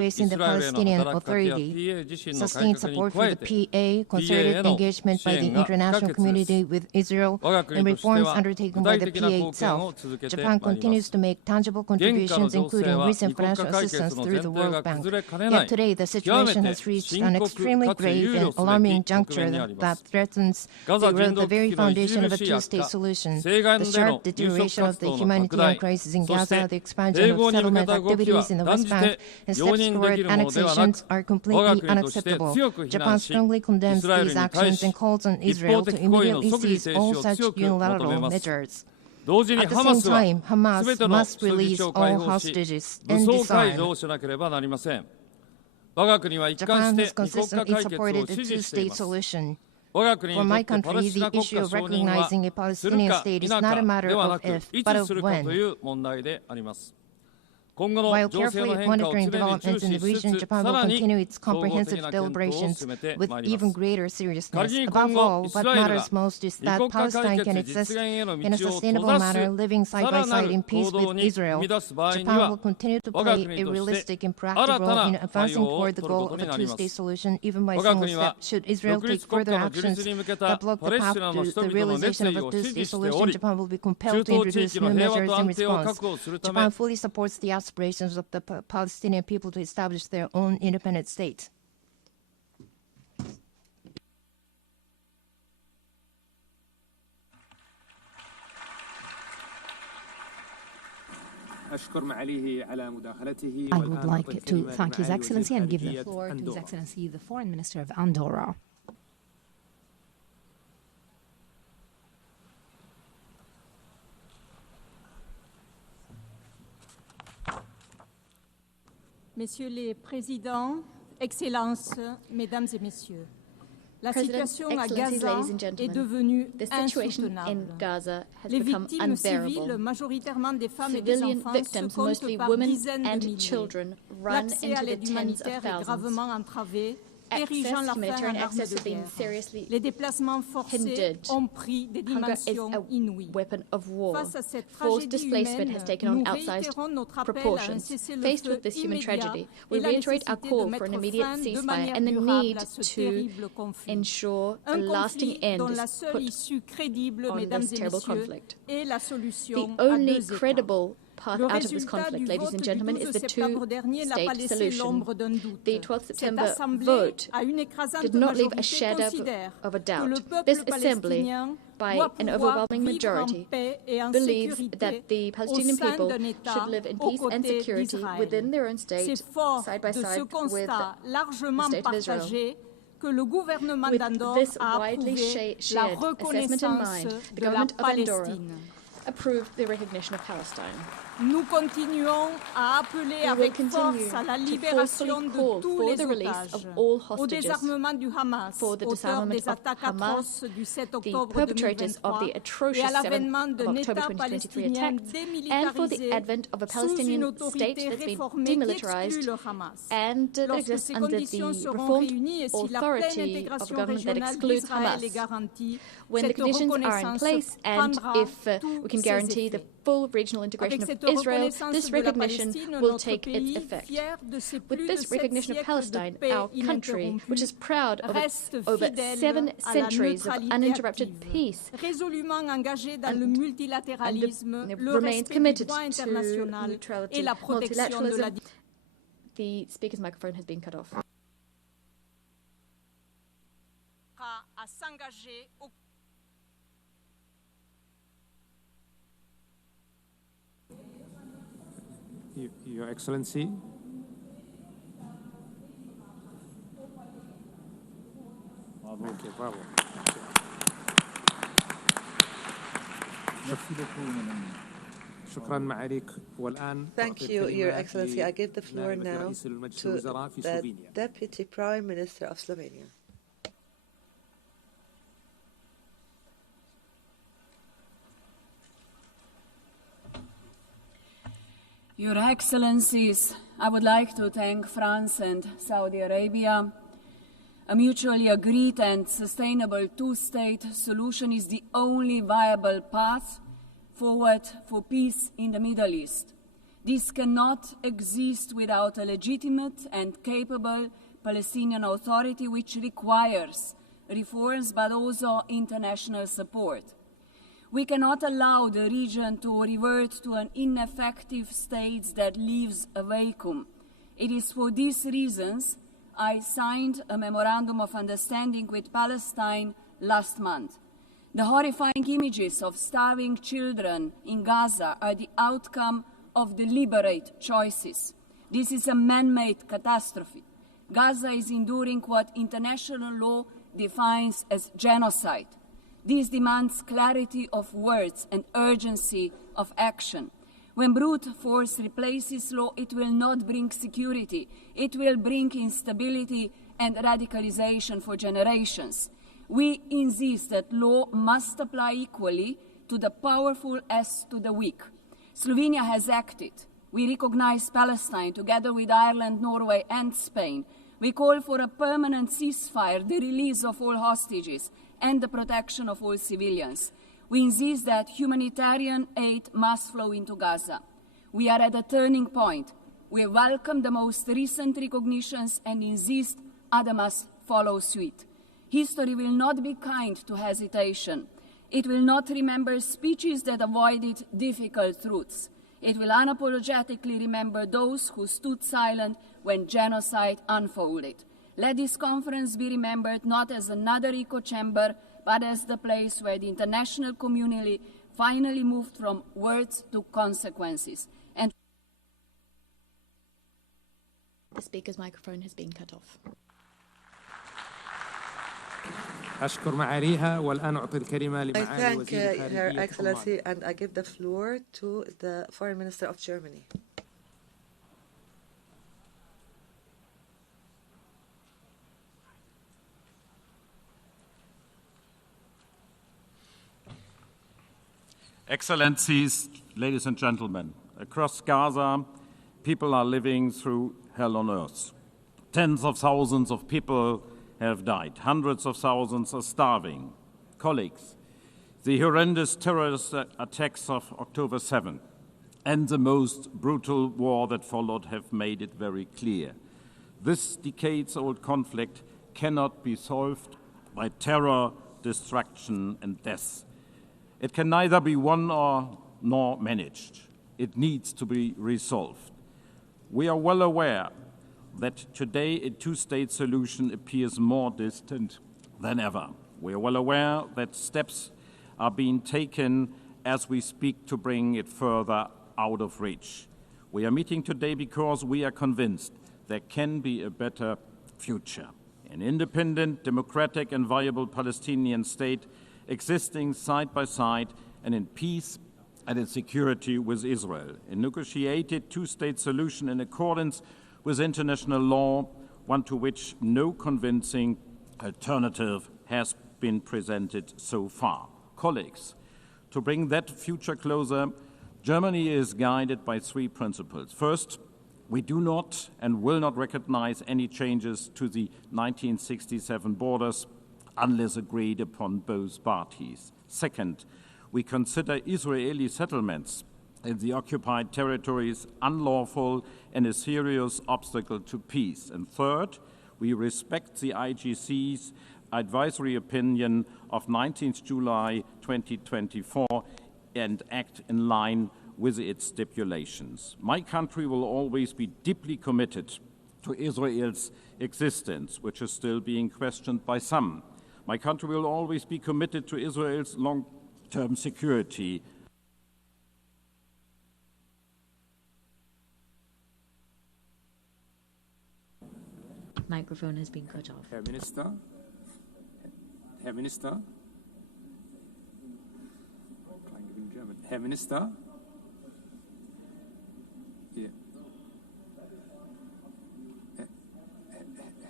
facing the Palestinian Authority, sustained support for the PA, concerted engagement by the international community with Israel, and reforms undertaken by the PA itself. Japan continues to make tangible contributions, including recent financial assistance through the World Bank. Yet today, the situation has reached an extremely grave and alarming juncture that threatens to erode the very foundation of a two-state solution. The sharp deterioration of the humanitarian crisis in Gaza, the expansion of settlement activities in the West Bank, and steps toward annexations are completely unacceptable. Japan strongly condemns these actions and calls on Israel to immediately cease all such unilateral measures. At the same time, Hamas must release all hostages and disarm. Japan has consistently supported the two-state solution. For my country, the issue of recognizing a Palestinian state is not a matter of if, but of when. While carefully monitoring developments in the region, Japan will continue its comprehensive deliberations with even greater seriousness. Above all, what matters most is that Palestine can exist in a sustainable manner, living side by side in peace with Israel. Japan will continue to play a realistic and proactive role in advancing toward the goal of a two-state solution, even by small steps. Should Israel take further actions that block the path to the realization of a two-state solution, Japan will be compelled to introduce new measures in response. Japan fully supports the aspirations of the Palestinian people to establish their own independent state. I would like to thank His Excellency and give the floor to His Excellency, the Foreign Minister of Andorra. Messieurs les Présidents, Excellences, Mesdames et Messieurs, la situation à Gaza est devenue insoutenable. Les victimes civiles, majoritairement des femmes et des enfants, se comptent par dizaines de milliers. L'accès à l'aide humanitaire est gravement entravé, érigeant la faim en arme de guerre. Les déplacements forcés ont pris des dimensions inouïes. Face à cette tragédie humaine, nous réitérons notre appel à un cessez-le-feu immédiat et la nécessité de mettre fin de manière durable à ce terrible conflit. Un conflit dont la seule issue crédible, mesdames et messieurs, est la solution à deux États. Path out of this conflict, ladies and gentlemen, is the two-state solution. The 12th September vote did not leave a shadow of a doubt. This assembly, by an overwhelming majority, believes that the Palestinian people should live in peace and security within their own state, side by side with the state of Israel. With this widely shared assessment in mind, the government of Andorra approved the recognition of Palestine. Nous continuons à appeler avec force à la libération de tous les otages, au désarmement du Hamas, auteur des attaques atroces du 7 octobre 2023 et à l'avènement d'un État palestinien démilitarisé sous une autorité réformée qui exclut le Hamas. Lorsque ces conditions seront réunies et si la pleine intégration régionale d'Israël est garantie, cette reconnaissance prendra tous ses effets. Full regional integration of Israel, this recognition will take its effect. With this recognition of Palestine, our country, which is proud of its over 7 centuries of uninterrupted peace, remains committed to neutrality, multilateralism. The speaker's microphone has been cut off. Your Excellency. Okay, bravo. شكرا معاليك والآن Thank you, Your Excellency. I give the floor now to the Deputy Prime Minister of Slovenia. Your Excellencies, I would like to thank France and Saudi Arabia. A mutually agreed and sustainable two-state solution is the only viable path forward for peace in the Middle East. This cannot exist without a legitimate and capable Palestinian Authority, which requires reforms but also international support. We cannot allow the region to revert to an ineffective state that leaves a vacuum. It is for these reasons I signed a Memorandum of Understanding with Palestine last month. The horrifying images of starving children in Gaza are the outcome of deliberate choices. This is a man-made catastrophe. Gaza is enduring what international law defines as genocide. This demands clarity of words and urgency of action. When brute force replaces law, it will not bring security. It will bring instability and radicalization for generations. We insist that law must apply equally to the powerful as to the weak. Slovenia has acted. We recognize Palestine together with Ireland, Norway, and Spain. We call for a permanent ceasefire, the release of all hostages, and the protection of all civilians. We insist that humanitarian aid must flow into Gaza. We are at a turning point. We welcome the most recent recognitions and insist others must follow suit. History will not be kind to hesitation. It will not remember speeches that avoided difficult truths. It will unapologetically remember those who stood silent when genocide unfolded. Let this conference be remembered not as another echo chamber, but as the place where the international community finally moved from words to consequences. And the speaker's microphone has been cut off. أشكر معاليها والآن أعطي الكلمة لمعالي وزير الخارجية. Her Excellency, and I give the floor to the Foreign Minister of Germany. Excellencies, ladies and gentlemen, across Gaza, people are living through hell on earth. Tens of thousands of people have died. Hundreds of thousands are starving. Colleagues, the horrendous terrorist attacks of October 7 and the most brutal war that followed have made it very clear. This decades-old conflict cannot be solved by terror, destruction, and death. It can neither be won nor managed. It needs to be resolved. We are well aware that today a two-state solution appears more distant than ever. We are well aware that steps are being taken as we speak to bring it further out of reach. We are meeting today because we are convinced there can be a better future. An independent, democratic, and viable Palestinian state existing side by side and in peace and its security with Israel. A negotiated two-state solution in accordance with international law, one to which no convincing alternative has been presented so far. Colleagues, to bring that future closer, Germany is guided by three principles. First, we do not and will not recognize any changes to the 1967 borders unless agreed upon both parties. Second, we consider Israeli settlements in the occupied territories unlawful and a serious obstacle to peace. And third, we respect the IGC's advisory opinion of 19th July 2024 and act in line with its stipulations. My country will always be deeply committed to Israel's existence, which is still being questioned by some. My country will always be committed to Israel's long-term security. Microphone has been cut off. Herr Minister? Herr Minister? Herr Minister?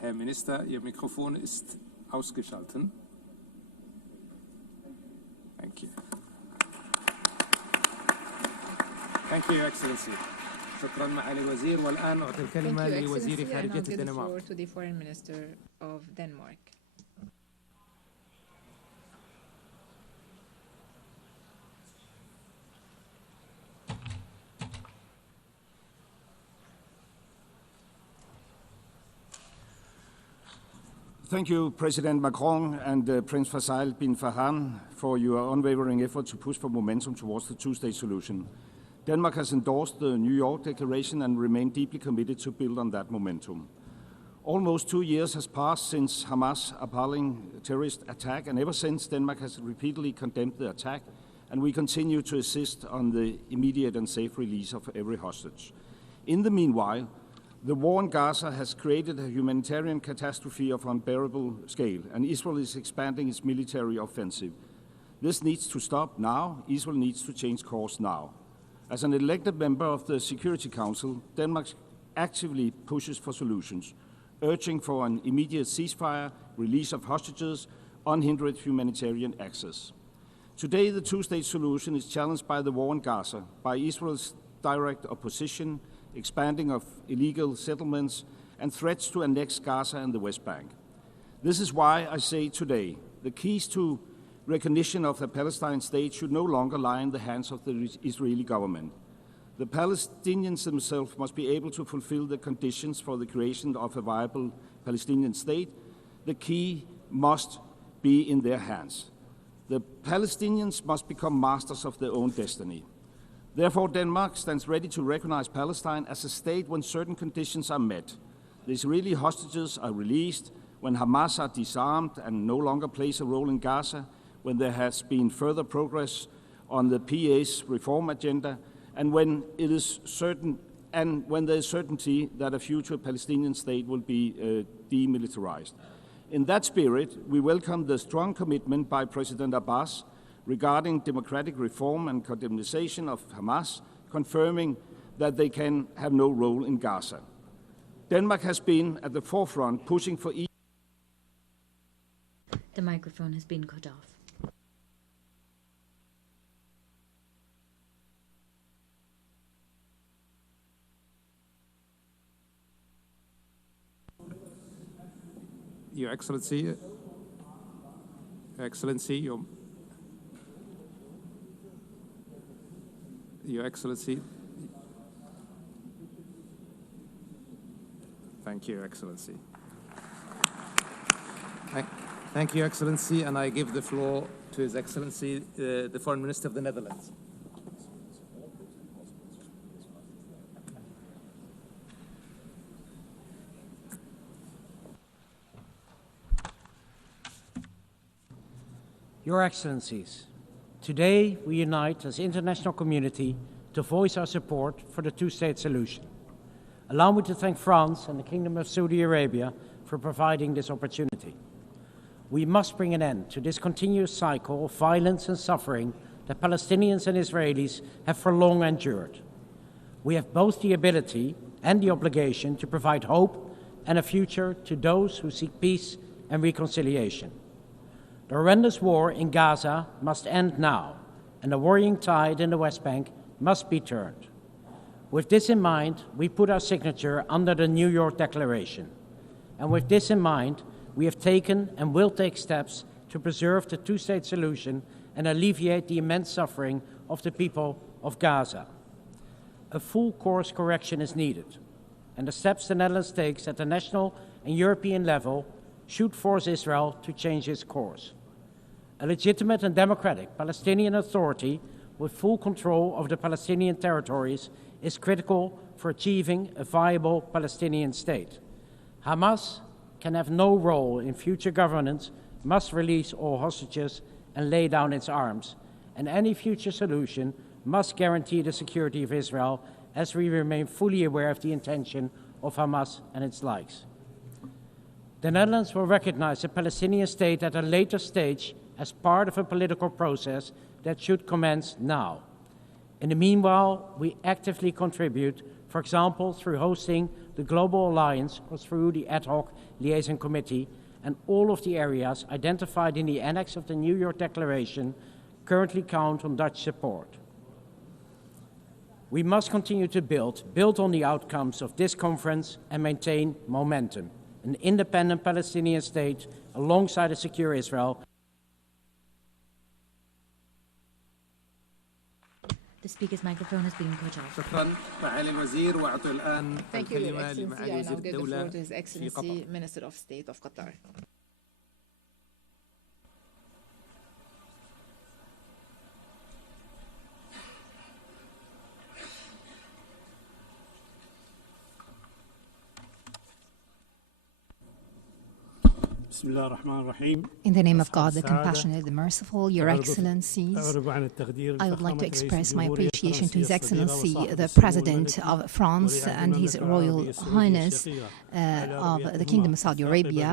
Herr Minister, Ihr Mikrofon ist ausgeschaltet. Thank you. Thank you, Your Excellency. شكرا معالي الوزير والآن أعطي الكلمة لوزير خارجية الدنمارك. To the Foreign Minister of Denmark. Thank you, President Macron and Prince Faisal bin Farhan, for your unwavering effort to push for momentum towards the two-state solution. Denmark has endorsed the New York Declaration and remained deeply committed to build on that momentum. Almost 2 years has passed since Hamas' appalling terrorist attack, and ever since, Denmark has repeatedly condemned the attack, and we continue to insist on the immediate and safe release of every hostage. In the meanwhile, the war in Gaza has created a humanitarian catastrophe of unbearable scale, and Israel is expanding its military offensive. This needs to stop now. Israel needs to change course now. As an elected member of the Security Council, Denmark actively pushes for solutions, urging for an immediate ceasefire, release of hostages, unhindered humanitarian access. Today, the two-state solution is challenged by the war in Gaza, by Israel's direct opposition, expanding of illegal settlements, and threats to annex Gaza and the West Bank. This is why I say today, the keys to recognition of the Palestinian state should no longer lie in the hands of the Israeli government. The Palestinians themselves must be able to fulfill the conditions for the creation of a viable Palestinian state. The key must be in their hands. The Palestinians must become masters of their own destiny. Therefore, Denmark stands ready to recognize Palestine as a state when certain conditions are met. The Israeli hostages are released, when Hamas are disarmed and no longer plays a role in Gaza, when there has been further progress on the PA's reform agenda, and when it is certain, and when there is certainty that a future Palestinian state will be demilitarized. In that spirit, we welcome the strong commitment by President Abbas regarding democratic reform and condemnation of Hamas, confirming that they can have no role in Gaza. Denmark has been at the forefront pushing for The microphone has been cut off. Your Excellency, Your Excellency. Thank you, Your Excellency. Thank you, Your Excellency, and I give the floor to His Excellency, the Foreign Minister of the Netherlands. Your Excellencies, today we unite as international community to voice our support for the two-state solution. Allow me to thank France and the Kingdom of Saudi Arabia for providing this opportunity. We must bring an end to this continuous cycle of violence and suffering that Palestinians and Israelis have for long endured. We have both the ability and the obligation to provide hope and a future to those who seek peace and reconciliation. The horrendous war in Gaza must end now, and the worrying tide in the West Bank must be turned. With this in mind, we put our signature under the New York Declaration. And with this in mind, we have taken and will take steps to preserve the two-state solution and alleviate the immense suffering of the people of Gaza. A full course correction is needed, and the steps the Netherlands takes at the national and European level should force Israel to change its course. A legitimate and democratic Palestinian Authority with full control of the Palestinian territories is critical for achieving a viable Palestinian state. Hamas can have no role in future governance, must release all hostages and lay down its arms, and any future solution must guarantee the security of Israel, as we remain fully aware of the intention of Hamas and its likes. The Netherlands will recognize the Palestinian state at a later stage as part of a political process that should commence now. In the meanwhile, we actively contribute, for example, through hosting the Global Alliance or through the Ad Hoc Liaison Committee, and all of the areas identified in the annex of the New York Declaration currently count on Dutch support. We must continue to build on the outcomes of this conference and maintain momentum. An independent Palestinian state alongside a secure Israel. The speaker's microphone has been cut off. شكرا معالي الوزير وأعطي الآن Thank you, Your الكلمة Excellency. لمعالي I وزير now give the الدولة floor to His في Excellency, قطر. Minister of State of Qatar. In the name of God, the compassionate, the merciful, Your Excellencies, I would like to express my appreciation to His Excellency, the President of France and His Royal Highness of the Kingdom of Saudi Arabia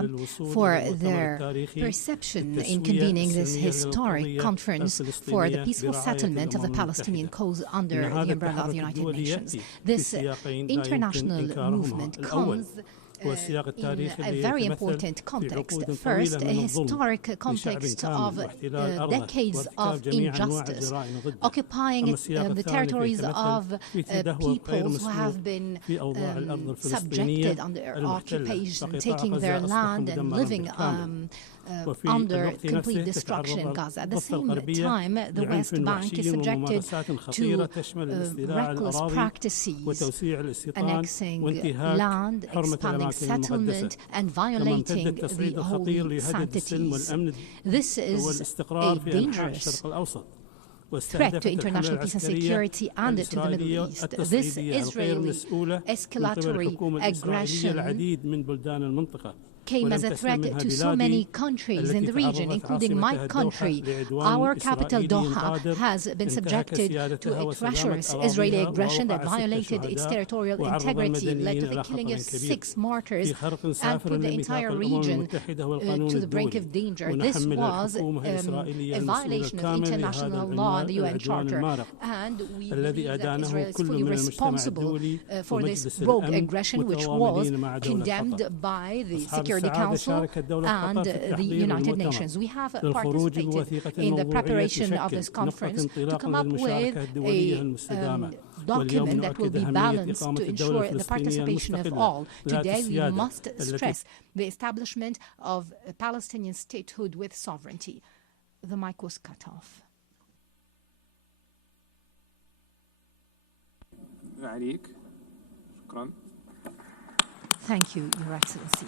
for their perception in convening this historic conference for the peaceful settlement of the Palestinian cause under the umbrella of the United Nations. This international movement comes in a very important context. First, a historic context of decades of injustice, occupying the territories of peoples who have been subjected under occupation, taking their land and living under complete destruction in Gaza. At the same time, the West Bank is subjected to reckless practices, annexing land, expanding settlement, and violating the holy sanctities. This is a dangerous threat to international peace and security and to the Middle East. This Israeli escalatory aggression came as a threat to so many countries in the region, including my country. Our capital, Doha, has been subjected to a treacherous Israeli aggression that violated its territorial integrity, led to the killing of 6 martyrs, and put the entire region to the brink of danger. This was a violation of international law and the UN Charter, and we believe that Israel is fully responsible for this rogue aggression, which was condemned by the Security Council and the United Nations. We have participated in the preparation of this conference to come up with a document that will be balanced to ensure the participation of all. Today, we must stress the establishment of a Palestinian statehood with sovereignty. The mic was cut off. Thank you, Your Excellency.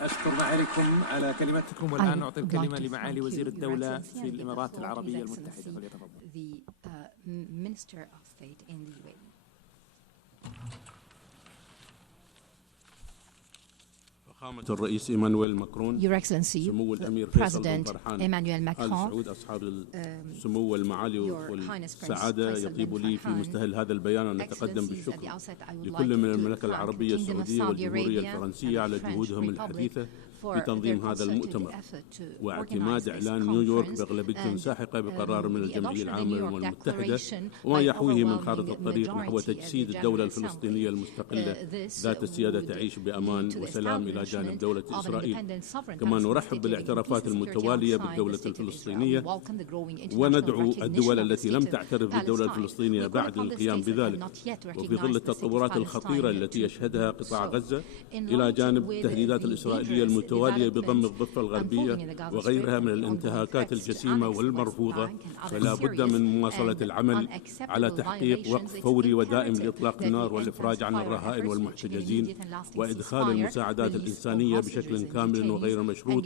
أشكر معاليكم على كلمتكم والآن أعطي الكلمة لمعالي وزير الدولة في الإمارات العربية المتحدة فليتفضل. The Minister of State in the UAE. الرئيس إيمانويل ماكرون Your Excellency, سمو الأمير President فيصل بن Emmanuel فرحان Macron, سعود أصحاب السمو والمعالي والسعادة يطيب لي في مستهل هذا البيان أن نتقدم بالشكر لكل من المملكة العربية السعودية والجمهورية الفرنسية على جهودهم الحديثة في تنظيم هذا المؤتمر واعتماد إعلان نيويورك بأغلبية ساحقة بقرار من الجمعية العامة للأمم المتحدة وما يحويه من خارطة الطريق نحو تجسيد الدولة الفلسطينية المستقلة ذات السيادة تعيش بأمان وسلام إلى جانب دولة إسرائيل. كما نرحب بالاعترافات المتوالية بالدولة الفلسطينية وندعو الدول التي لم تعترف بالدولة الفلسطينية بعد للقيام بذلك. وفي ظل التطورات الخطيرة التي يشهدها قطاع غزة إلى جانب التهديدات الإسرائيلية المتوالية بضم الضفة الغربية وغيرها من الانتهاكات الجسيمة والمرفوضة، فلا بد من مواصلة العمل على تحقيق وقف فوري ودائم لإطلاق النار والإفراج عن الرهائن والمحتجزين وإدخال المساعدات الإنسانية بشكل كامل وغير مشروط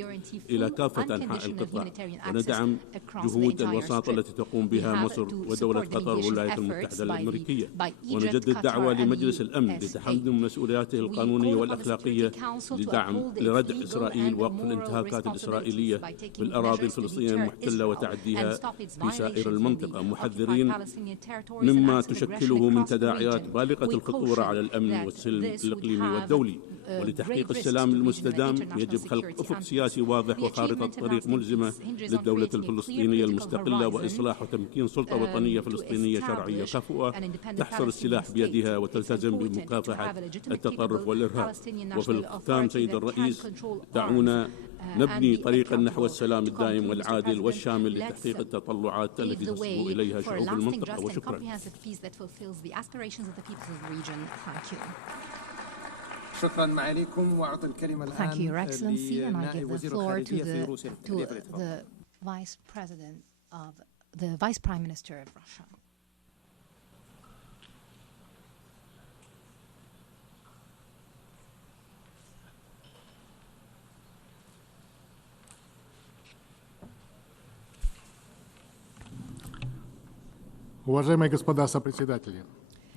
إلى كافة أنحاء القطاع. وندعم جهود الوساطة التي تقوم بها مصر ودولة قطر والولايات المتحدة الأمريكية، ونجدد دعوة لمجلس الأمن لتحمل مسؤولياته القانونية والأخلاقية لردع إسرائيل ووقف الانتهاكات الإسرائيلية بالأراضي الفلسطينية المحتلة وتعديها في سائر المنطقة، محذرين مما تشكله من تداعيات بالغة الخطورة على الأمن والسلم الإقليمي والدولي. ولتحقيق السلام المستدام يجب خلق أفق سياسي واضح وخارطة طريق ملزمة للدولة الفلسطينية المستقلة وإصلاح وتمكين سلطة وطنية فلسطينية شرعية كفؤة تحصر السلاح بيدها وتلتزم بمكافحة التطرف والإرهاب. وفي الختام سيد الرئيس، دعونا نبني طريقا نحو السلام الدائم والعادل والشامل لتحقيق التطلعات التي تصبو إليها شعوب المنطقة. وشكرا. شكرا معاليكم. وأعطي الكلمة الآن Thank you, Your Excellency, and I give the floor to the Vice President of the Vice Prime Minister of Russia. Уважаемые господа сопредседатели,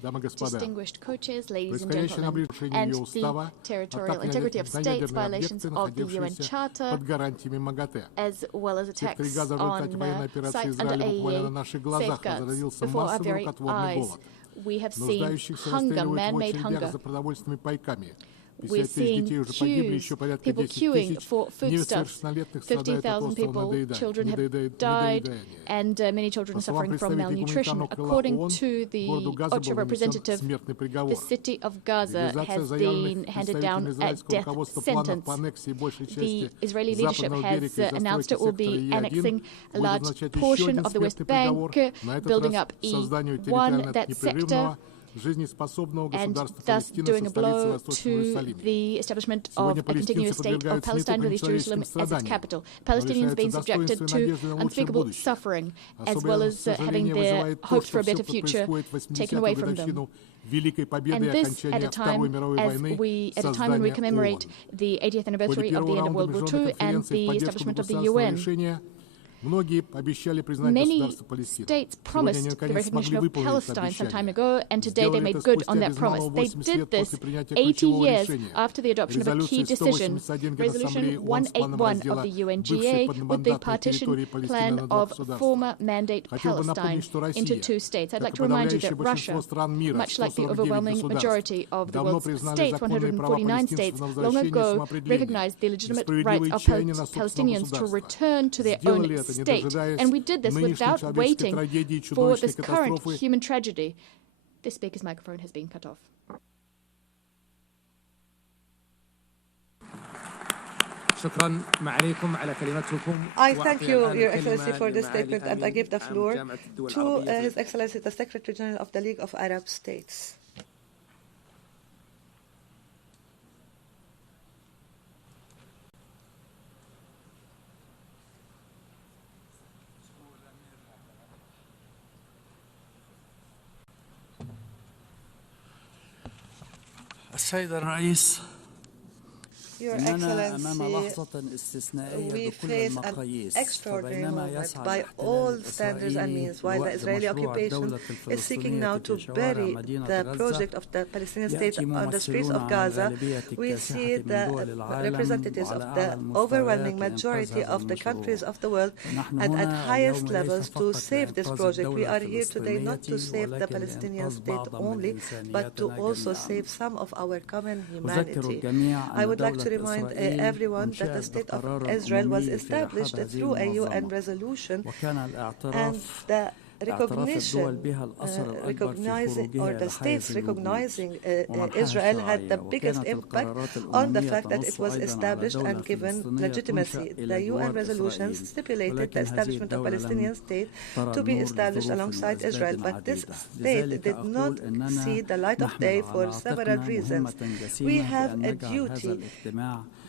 дамы и господа, distinguished co-chairs, ladies and gentlemen, and the territorial integrity of states, violations of the UN Charter, as well as attacks on sites under AEA safeguards before our very eyes. We have seen hunger, man-made hunger. We're seeing people queuing for foodstuffs. 50,000 people, children have died, and many children are suffering from malnutrition. According to the OCHA representative, the city of Gaza has been handed down a death sentence. The Israeli leadership has announced it will be annexing a large portion of the West Bank, building up E1, that sector, and thus doing a blow to the establishment of a continuous state of Palestine with East Jerusalem as its capital. Palestinians being subjected to unspeakable suffering, as well as having their hopes for a better future taken away from them. And this at a time when we commemorate the 80th anniversary of the end of World War II and the establishment of the UN. Many states promised the recognition of Palestine some time ago, and today they made good on that promise. They did this 80 years after the adoption of a key decision, Resolution 181 of the UNGA, with the partition plan of former mandate Palestine into two states. I'd like to remind you that Russia, much like the overwhelming majority of the world's states, 149 states, long ago recognized the legitimate right of Palestinians to return to their own state. And we did this without waiting for this current human tragedy. The speaker's microphone has been cut off. I thank you, Your Excellency, for this statement, and I give the floor to His Excellency, the Secretary General of the League of Arab States. السيد الرئيس Your Excellency, we face an extraordinary moment by all standards and means, while the Israeli occupation is seeking now to bury the project of the Palestinian state on the streets of Gaza. We see the representatives of the overwhelming majority of the countries of the world and at highest levels to save this project. We are here today not to save the Palestinian state only, but to also save some of our common humanity. I would like to to remind everyone that the State of Israel was established through a UN resolution, and the the states recognizing Israel had the biggest impact on the fact that it was established and given legitimacy. The UN resolutions stipulated the establishment of a Palestinian state to be established alongside Israel, but this state did not see the light of day for several reasons. We have a duty,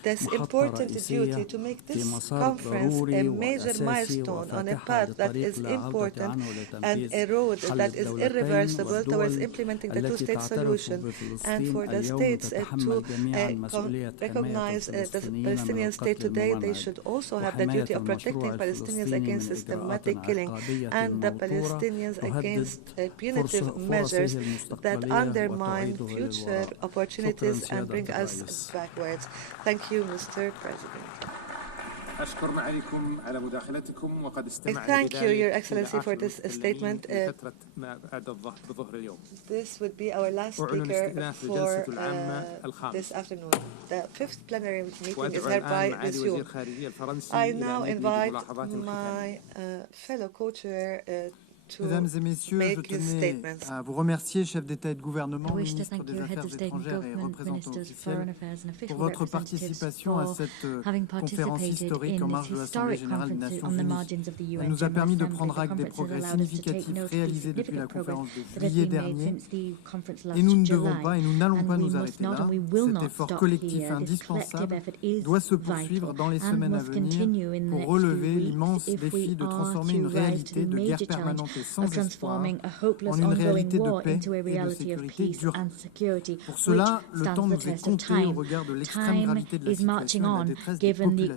this important duty, to make this conference a major milestone on a path that is important and a road that is irreversible towards implementing the two-state solution, and for the states to recognize the Palestinian state today. They should also have the duty of protecting Palestinians against systematic killing and the Palestinians against punitive measures that undermine future opportunities and bring us backwards. Thank you, Mr. President. I thank you, Your Excellency, for this statement. This would be our last speaker for this afternoon. The fifth plenary meeting is hereby resumed. I now invite my fellow co-chair Mesdames et Messieurs, je tenais à vous remercier, chefs d'État et de gouvernement, ministres des Affaires étrangères et représentants officiels, pour votre participation à cette conférence historique en marge de l'Assemblée générale des Nations Unies. Elle nous a permis de prendre acte des progrès significatifs réalisés depuis la conférence de juillet dernier. Et nous ne devons pas et nous n'allons pas nous arrêter là. Cet effort collectif indispensable doit se poursuivre dans les semaines à venir pour relever l'immense défi de transformer une réalité de guerre permanente sans espoir en une réalité de paix et de sécurité durable. Pour cela, le temps nous est compté au regard de l'extrême gravité de la situation et de la détresse des populations.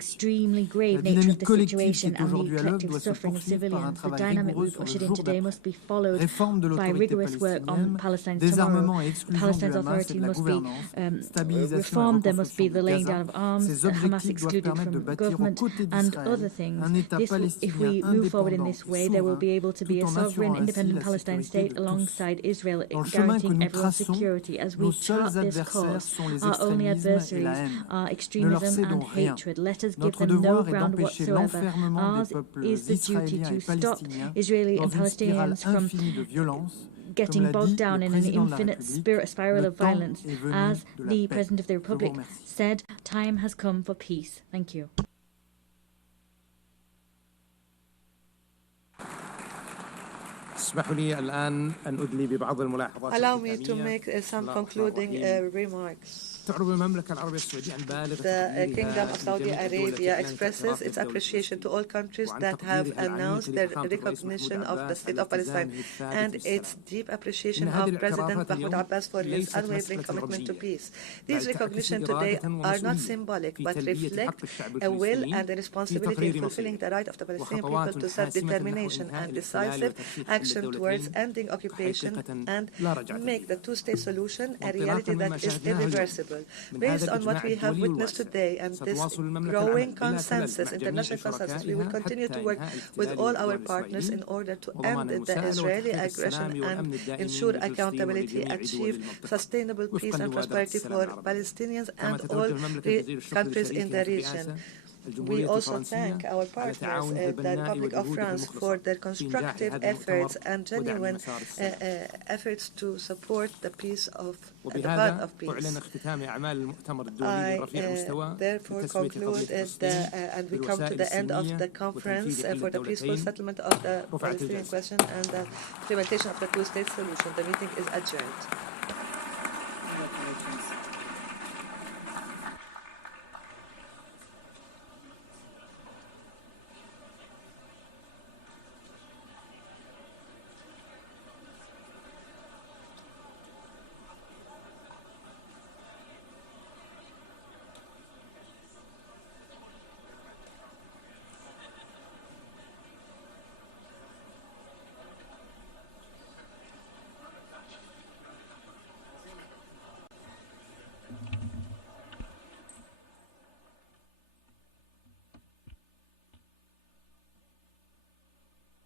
La dynamique collective qui est aujourd'hui à l'œuvre doit se poursuivre par un travail rigoureux sur le jour d'après. Réforme de l'autorité palestinienne, désarmement et exclusion du Hamas et de la gouvernance, stabilisation et reconstruction de Gaza. Ces objectifs doivent permettre de bâtir aux côtés d'Israël un État palestinien indépendant et souverain, a sovereign, independent Palestine state alongside Israel, guaranteeing everyone's security. As we chart this course, our only adversaries are extremism and hatred. Let us give them no ground whatsoever. Ours is the duty to stop Israeli and Palestinians from getting bogged down in an infinite spiral of violence. As the President of the Republic said, time has come for peace. Thank you. Allow me to make some concluding remarks. The Kingdom of Saudi Arabia expresses its appreciation to all countries that have announced their recognition of the State of Palestine and its deep appreciation of President Mahmoud Abbas for his unwavering commitment to peace. These recognitions today are not symbolic but reflect a will and a responsibility in fulfilling the right of the Palestinian people to self-determination and decisive action towards ending occupation and make the two-state solution a reality that is irreversible. Based on what we have witnessed today and this growing consensus, international consensus, we will continue to work with all our partners in order to end the Israeli aggression and ensure accountability, achieve sustainable peace and prosperity for Palestinians and all countries in the region. We also thank our partners, the Republic of France, for their constructive efforts and genuine efforts to support the peace of the path of peace. I therefore conclude and we come to the end of the conference for the peaceful settlement of the Palestinian question and the implementation of the two-state solution. The meeting is adjourned.